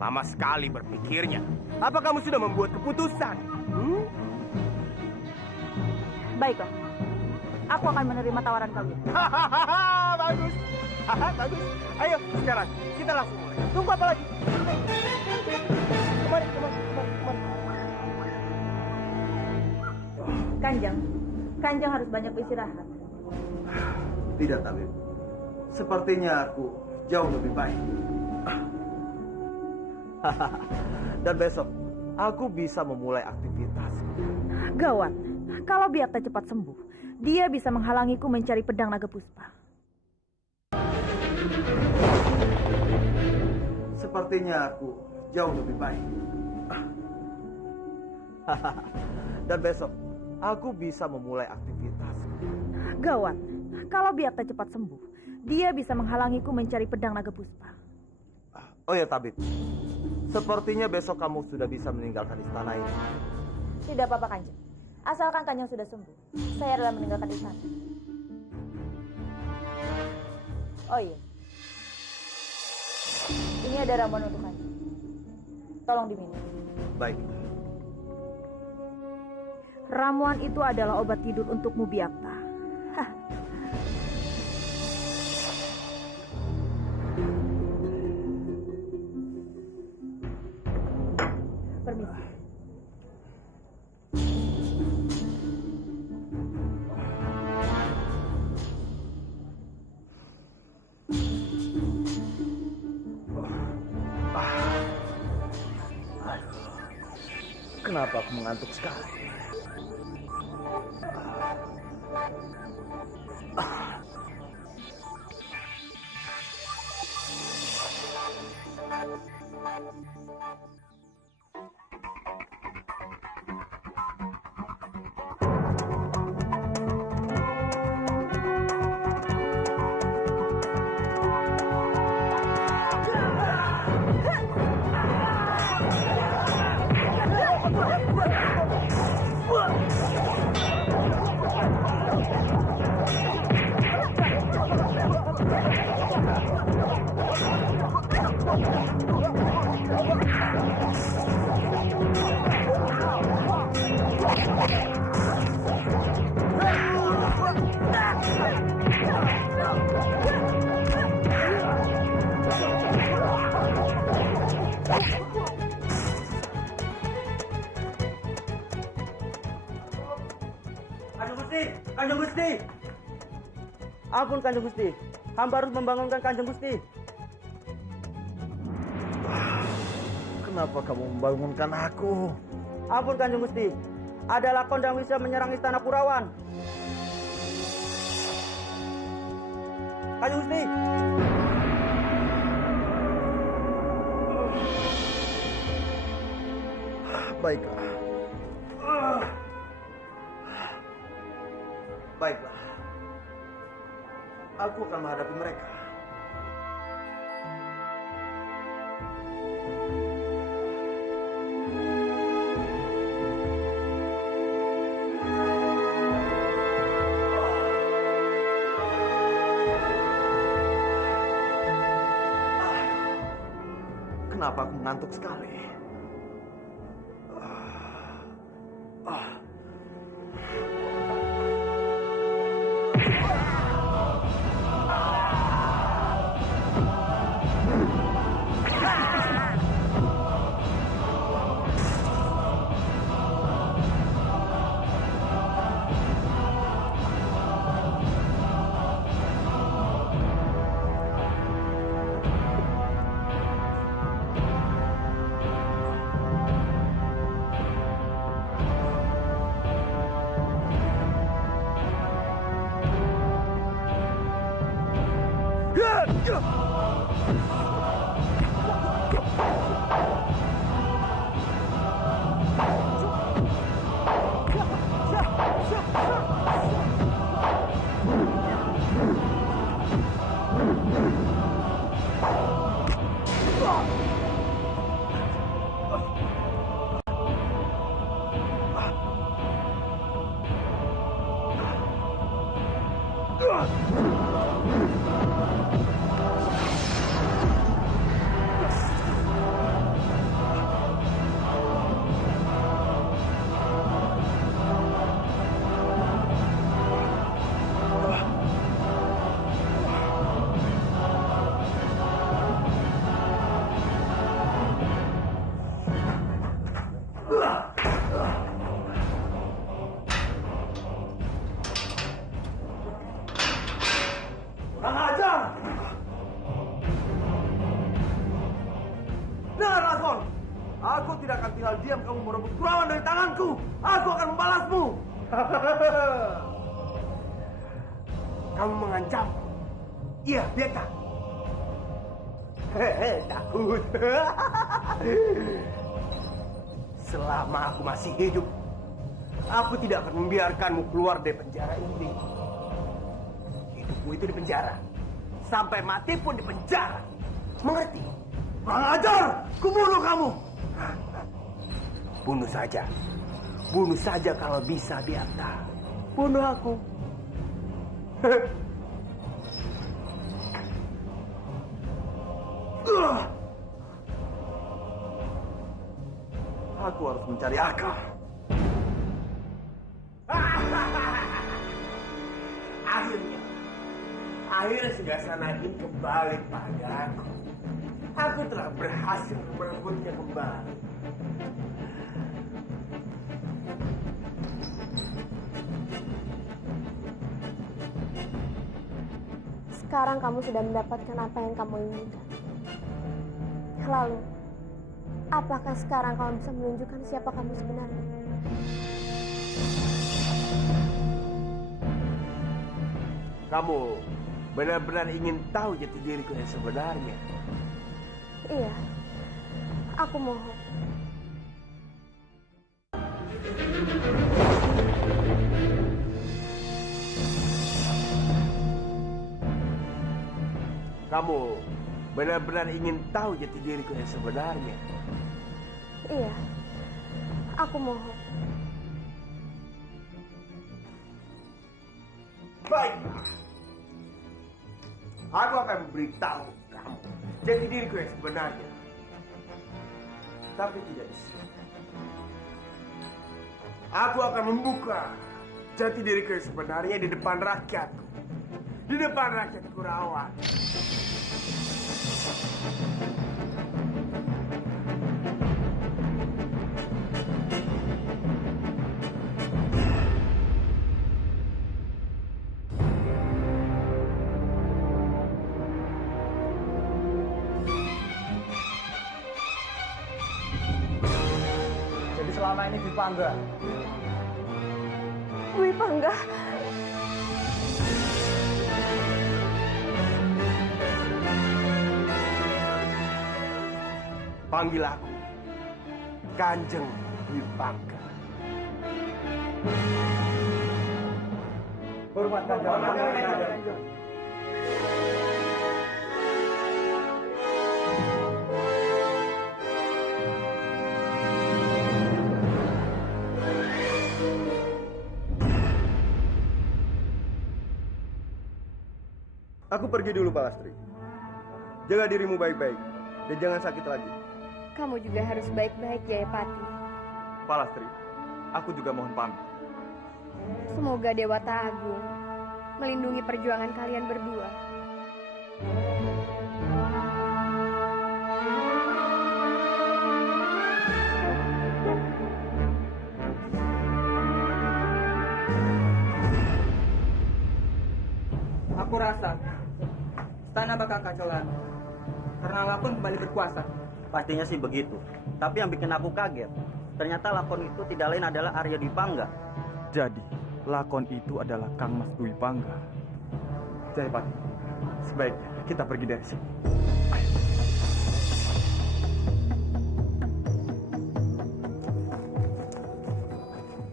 Lama sekali berpikirnya. Apa kamu sudah membuat keputusan? Baiklah, aku akan menerima tawaran kalian. Bagus. Bagus. Ayo, sekarang kita langsung mulai. Tunggu apa lagi? Kemari. Kanjeng harus banyak beristirahat. Tidak, tabib. Sepertinya aku jauh lebih baik. Dan besok aku bisa memulai aktivitas. Gawat, kalau Biakta cepat sembuh, dia bisa menghalangiku mencari pedang naga puspa. Sepertinya aku jauh lebih baik. Dan besok aku bisa memulai aktivitas. Gawat, kalau Biakta cepat sembuh, dia bisa menghalangiku mencari pedang naga puspa. Oh ya, tabib. Sepertinya besok kamu sudah bisa meninggalkan istana ini. Tidak apa-apa, Kanjeng. Asalkan Kanjeng sudah sembuh, saya adalah meninggalkan istana. Oh iya. Ini ada ramuan untuk Kanjeng. Tolong diminum. Baik. Ramuan itu adalah obat tidur untukmu, Biakta. Hah. Permisi. Kenapa aku mengantuk sekali? Kanjeng Gusti! Ampun Kanjeng Gusti. Hamba harus membangunkan Kanjeng Gusti. Kenapa kamu membangunkan aku? Ampun Kanjeng Gusti. Ada lakon dan Wisya menyerang istana Kurawan. Kanjeng Gusti. Baiklah. Baiklah. Aku akan menghadapi mereka. Kenapa aku mengantuk sekali? Aku tidak akan tinggal diam kamu merebut Kurawan dari tanganku. Aku akan membalasmu. Kamu mengancam? Iya, Beta. Hehe, takut. Selama aku masih hidup, aku tidak akan membiarkanmu keluar dari penjara ini. Hidupmu itu di penjara. Sampai mati pun di penjara. Mengerti? Kurang ajar! Kubunuh kamu! Bunuh saja. Bunuh saja kalau bisa, Biarta. Bunuh aku. Aku harus mencari akal. Akhirnya Singasana ini kembali padaku. Aku telah berhasil merebutnya kembali. Sekarang kamu sudah mendapatkan apa yang kamu inginkan. Lalu, apakah sekarang kamu bisa menunjukkan siapa kamu sebenarnya? Kamu benar-benar ingin tahu jati diriku yang sebenarnya? Iya, aku mohon. Kamu benar-benar ingin tahu jati diriku yang sebenarnya? Iya, aku mohon. Baiklah. Aku akan memberitahu kamu jati diriku yang sebenarnya. Tapi tidak di sini. Aku akan membuka jati diriku yang sebenarnya di depan rakyatku. Di depan rakyat Kurawan. selama ini Dwi Pangga. Dwi Pangga. Panggil aku Kanjeng Dwi Pangga. Hormat Kanjeng. Aku pergi dulu, Palastri. Jaga dirimu baik-baik dan jangan sakit lagi. Kamu juga harus baik-baik, Jayapati. Palastri, aku juga mohon pamit. Semoga Dewata Agung melindungi perjuangan kalian berdua. Aku rasa istana bakal kacau lagi karena Lakon kembali berkuasa. Pastinya sih begitu. Tapi yang bikin aku kaget, ternyata Lakon itu tidak lain adalah Arya Dwi Pangga. Jadi, lakon itu adalah Kang Mas Dwi Pangga. Jayapati, sebaiknya kita pergi dari sini. Ayo.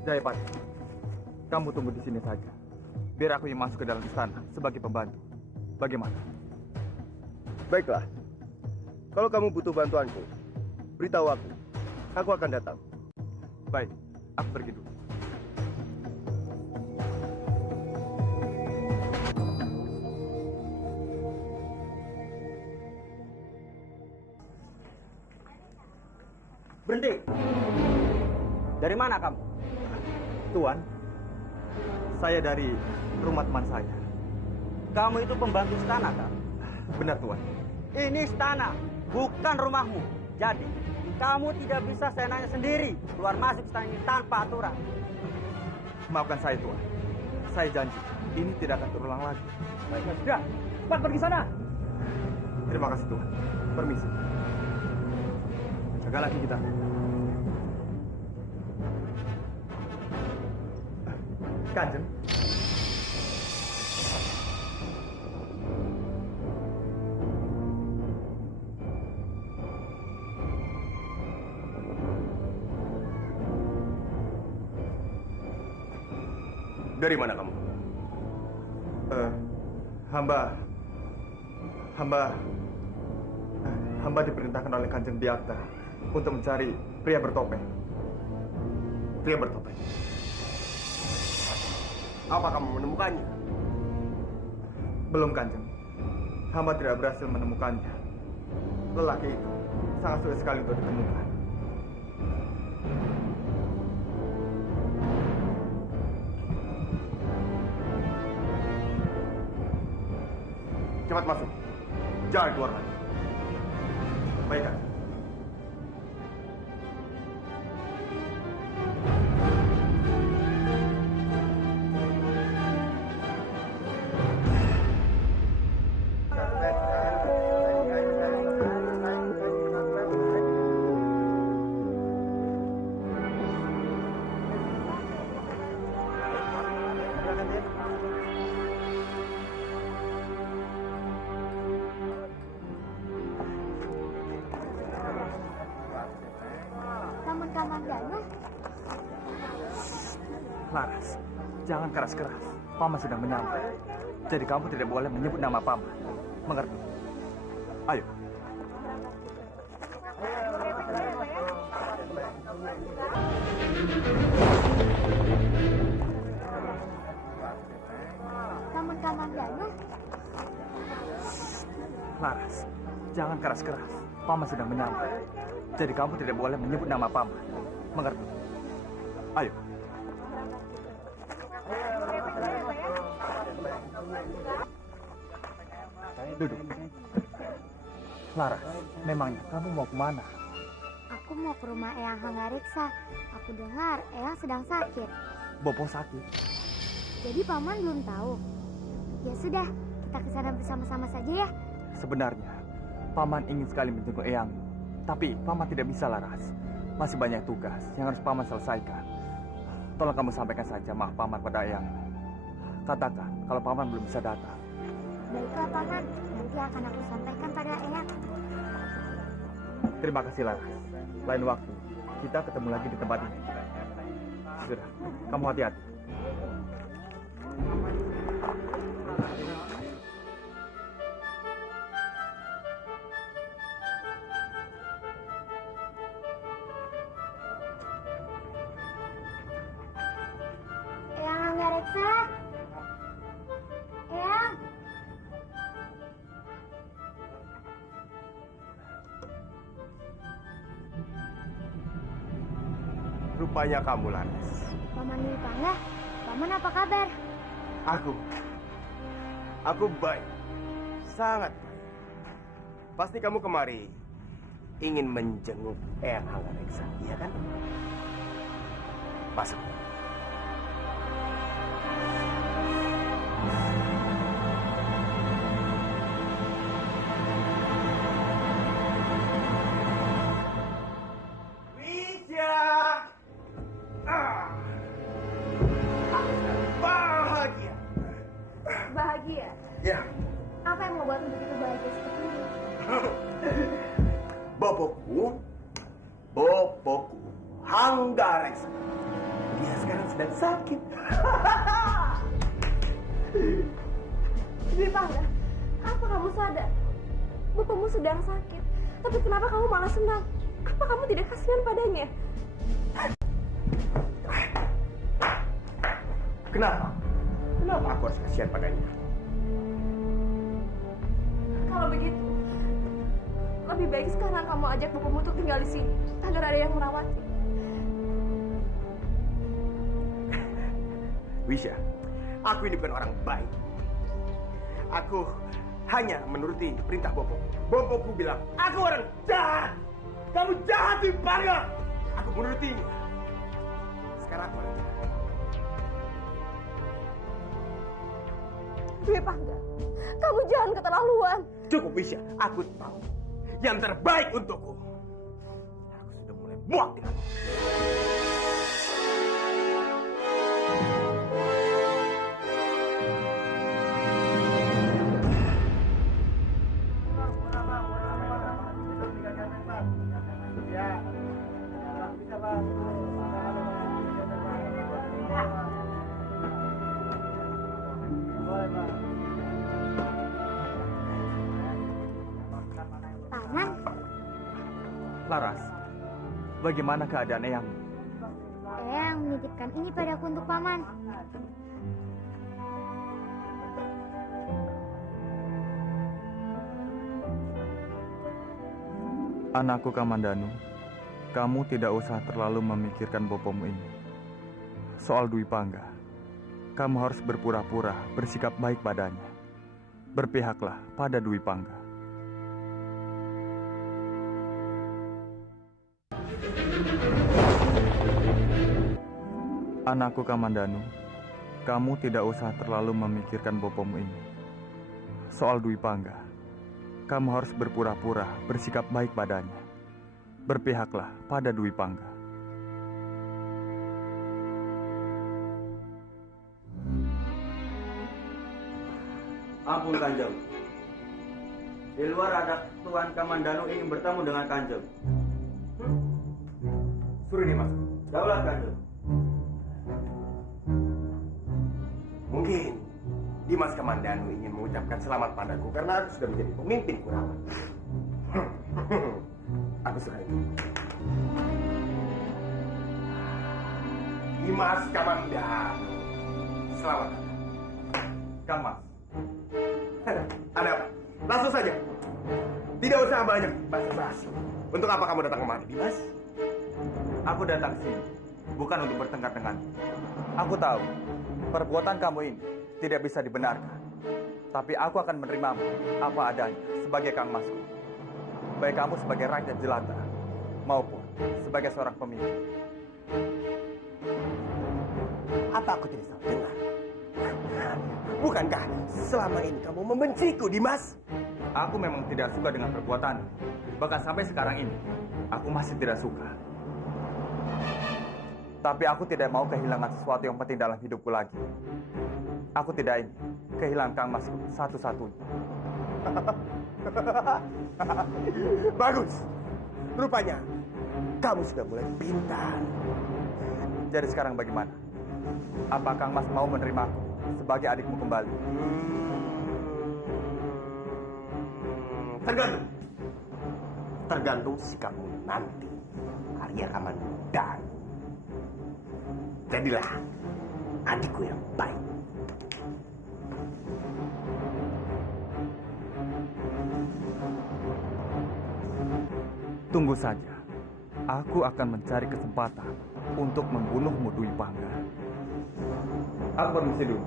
Jayapati, kamu tunggu di sini saja. Biar aku yang masuk ke dalam istana sebagai pembantu. Bagaimana? Baiklah. Kalau kamu butuh bantuanku, beritahu aku. Aku akan datang. Baik, aku pergi dulu. Berhenti. Dari mana kamu? Tuan, saya dari rumah teman saya. Kamu itu pembantu istana, kan? Benar, Tuan. Ini istana, bukan rumahmu. Jadi, kamu tidak bisa seenaknya sendiri keluar masuk istana ini tanpa aturan. Maafkan saya, Tuan. Saya janji, ini tidak akan terulang lagi. Baiklah, sudah. Cepat pergi sana. Terima kasih, Tuan. Permisi. Jaga lagi kita. Kanjeng. Dari mana kamu? Hamba diperintahkan oleh Kanjeng Biakta untuk mencari pria bertopeng. Pria bertopeng. Apa kamu menemukannya? Belum, Kanjeng. Hamba tidak berhasil menemukannya. Lelaki itu sangat sulit sekali untuk ditemukan. Cepat masuk. Jangan keluar lagi. Baik, Kanjeng. Laras, jangan keras-keras. Paman sedang menyamar. Jadi kamu tidak boleh menyebut nama Paman. Mengerti? Ayo. Laras, jangan keras-keras. Paman sedang menyamar. Jadi kamu tidak boleh menyebut nama Paman. Mengerti? Ayo. Duduk. Laras, memangnya kamu mau kemana? Aku mau ke rumah Eyang Hanggariksa. Aku dengar Eyang sedang sakit. Bopo sakit. Jadi Paman belum tahu. Ya sudah, kita ke sana bersama-sama saja ya. Sebenarnya, Paman ingin sekali menjenguk Eyang. Tapi Paman tidak bisa, Laras. masih banyak tugas yang harus paman selesaikan. Tolong kamu sampaikan saja maaf paman pada Eyang. Katakan kalau paman belum bisa datang. Baiklah paman, nanti akan aku sampaikan pada Eyang. Terima kasih Laras. Lain waktu kita ketemu lagi di tempat ini. Sudah, kamu hati-hati. Eyang Angga Reksa. Eyang. Rupanya kamu, Laras. Paman Dwi Pangga, paman apa kabar? Aku baik. Sangat baik. Pasti kamu kemari ingin menjenguk Eyang Angga Reksa, iya kan? Masuk. Wisya! Bahagia. Bahagia? Ya, Apa yang membuatmu begitu bahagia seperti ini? Bopoku, Angga Reksa. Dia sekarang sedang sakit. Dwi Pangga, apa kamu sadar? Bapakmu sedang sakit. Tapi kenapa kamu malah senang? Apa kamu tidak kasihan padanya? Kenapa? Kenapa aku harus kasihan padanya? Kalau begitu, lebih baik sekarang kamu ajak bapakmu untuk tinggal di sini agar ada yang merawatnya. Wisya, aku ini bukan orang baik. Aku hanya menuruti perintah Bopo. Bopoku bilang, aku orang jahat. Kamu jahat, Dwi Pangga. Aku menurutinya. Sekarang aku orang jahat. Dwi Pangga, kamu jangan keterlaluan. Cukup, Wisya. Aku tahu yang terbaik untukku. Aku sudah mulai muak denganmu. Paman, Laras, bagaimana keadaan Eyang? Eyang menitipkan ini padaku untuk paman. Anakku Kamandanu, kamu tidak usah terlalu memikirkan bopomu ini. Soal Dwi Pangga, kamu harus berpura-pura bersikap baik padanya. Berpihaklah pada Dwi Pangga. Anakku Kamandanu, kamu tidak usah terlalu memikirkan bopomu ini. Soal Dwi Pangga, kamu harus berpura-pura bersikap baik padanya. Berpihaklah pada Dwi Pangga. Ampun Kanjeng. Di luar ada Tuan Kamandanu ingin bertemu dengan Kanjeng. Suruh dia masuk. Daulat Kanjeng. Mungkin Dimas Kamandanu ingin mengucapkan selamat padaku karena aku sudah menjadi pemimpin Kurawan. Aku suka itu. Dimas Kamandanu. Selamat datang. Kang Mas, Ada apa? Langsung saja. Tidak usah banyak basa-basi. Untuk apa kamu datang kemari, Dimas? aku datang sini bukan untuk bertengkar denganmu. Aku tahu perbuatan kamu ini tidak bisa dibenarkan. Tapi aku akan menerimamu apa adanya sebagai Kang Masku. Baik kamu sebagai rakyat jelata maupun sebagai seorang pemimpin. Apa aku tidak salah dengar? Bukankah selama ini kamu membenciku, Dimas? Aku memang tidak suka dengan perbuatan. Bahkan sampai sekarang ini, aku masih tidak suka. Tapi aku tidak mau kehilangan sesuatu yang penting dalam hidupku lagi. Aku tidak ingin kehilangan Kang Mas satu-satunya. Bagus. Rupanya kamu sudah mulai pintar. Jadi sekarang bagaimana? Apa Kang Mas mau menerima aku sebagai adikmu kembali? Tergantung. Tergantung sikapmu nanti. Arya Kaman dan jadilah adikku yang baik. Tunggu saja. Aku akan mencari kesempatan untuk membunuhmu Dwi Pangga. Aku permisi dulu.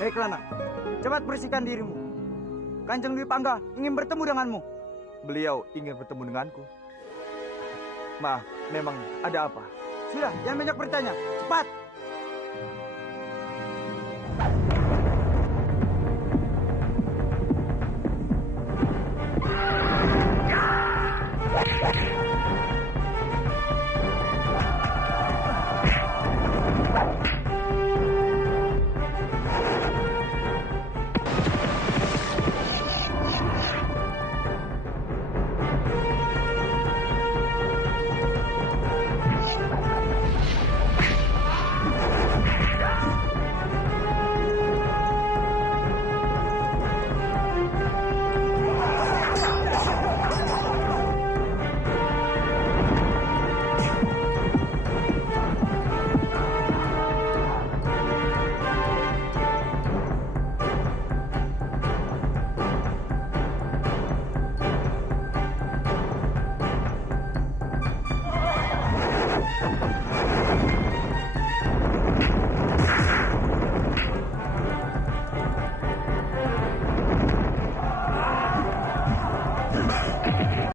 Hei Kelana, cepat bersihkan dirimu. Kanjeng Dwi Pangga ingin bertemu denganmu. Beliau ingin bertemu denganku. Maaf, memang ada apa? Sudah, jangan banyak bertanya. Cepat!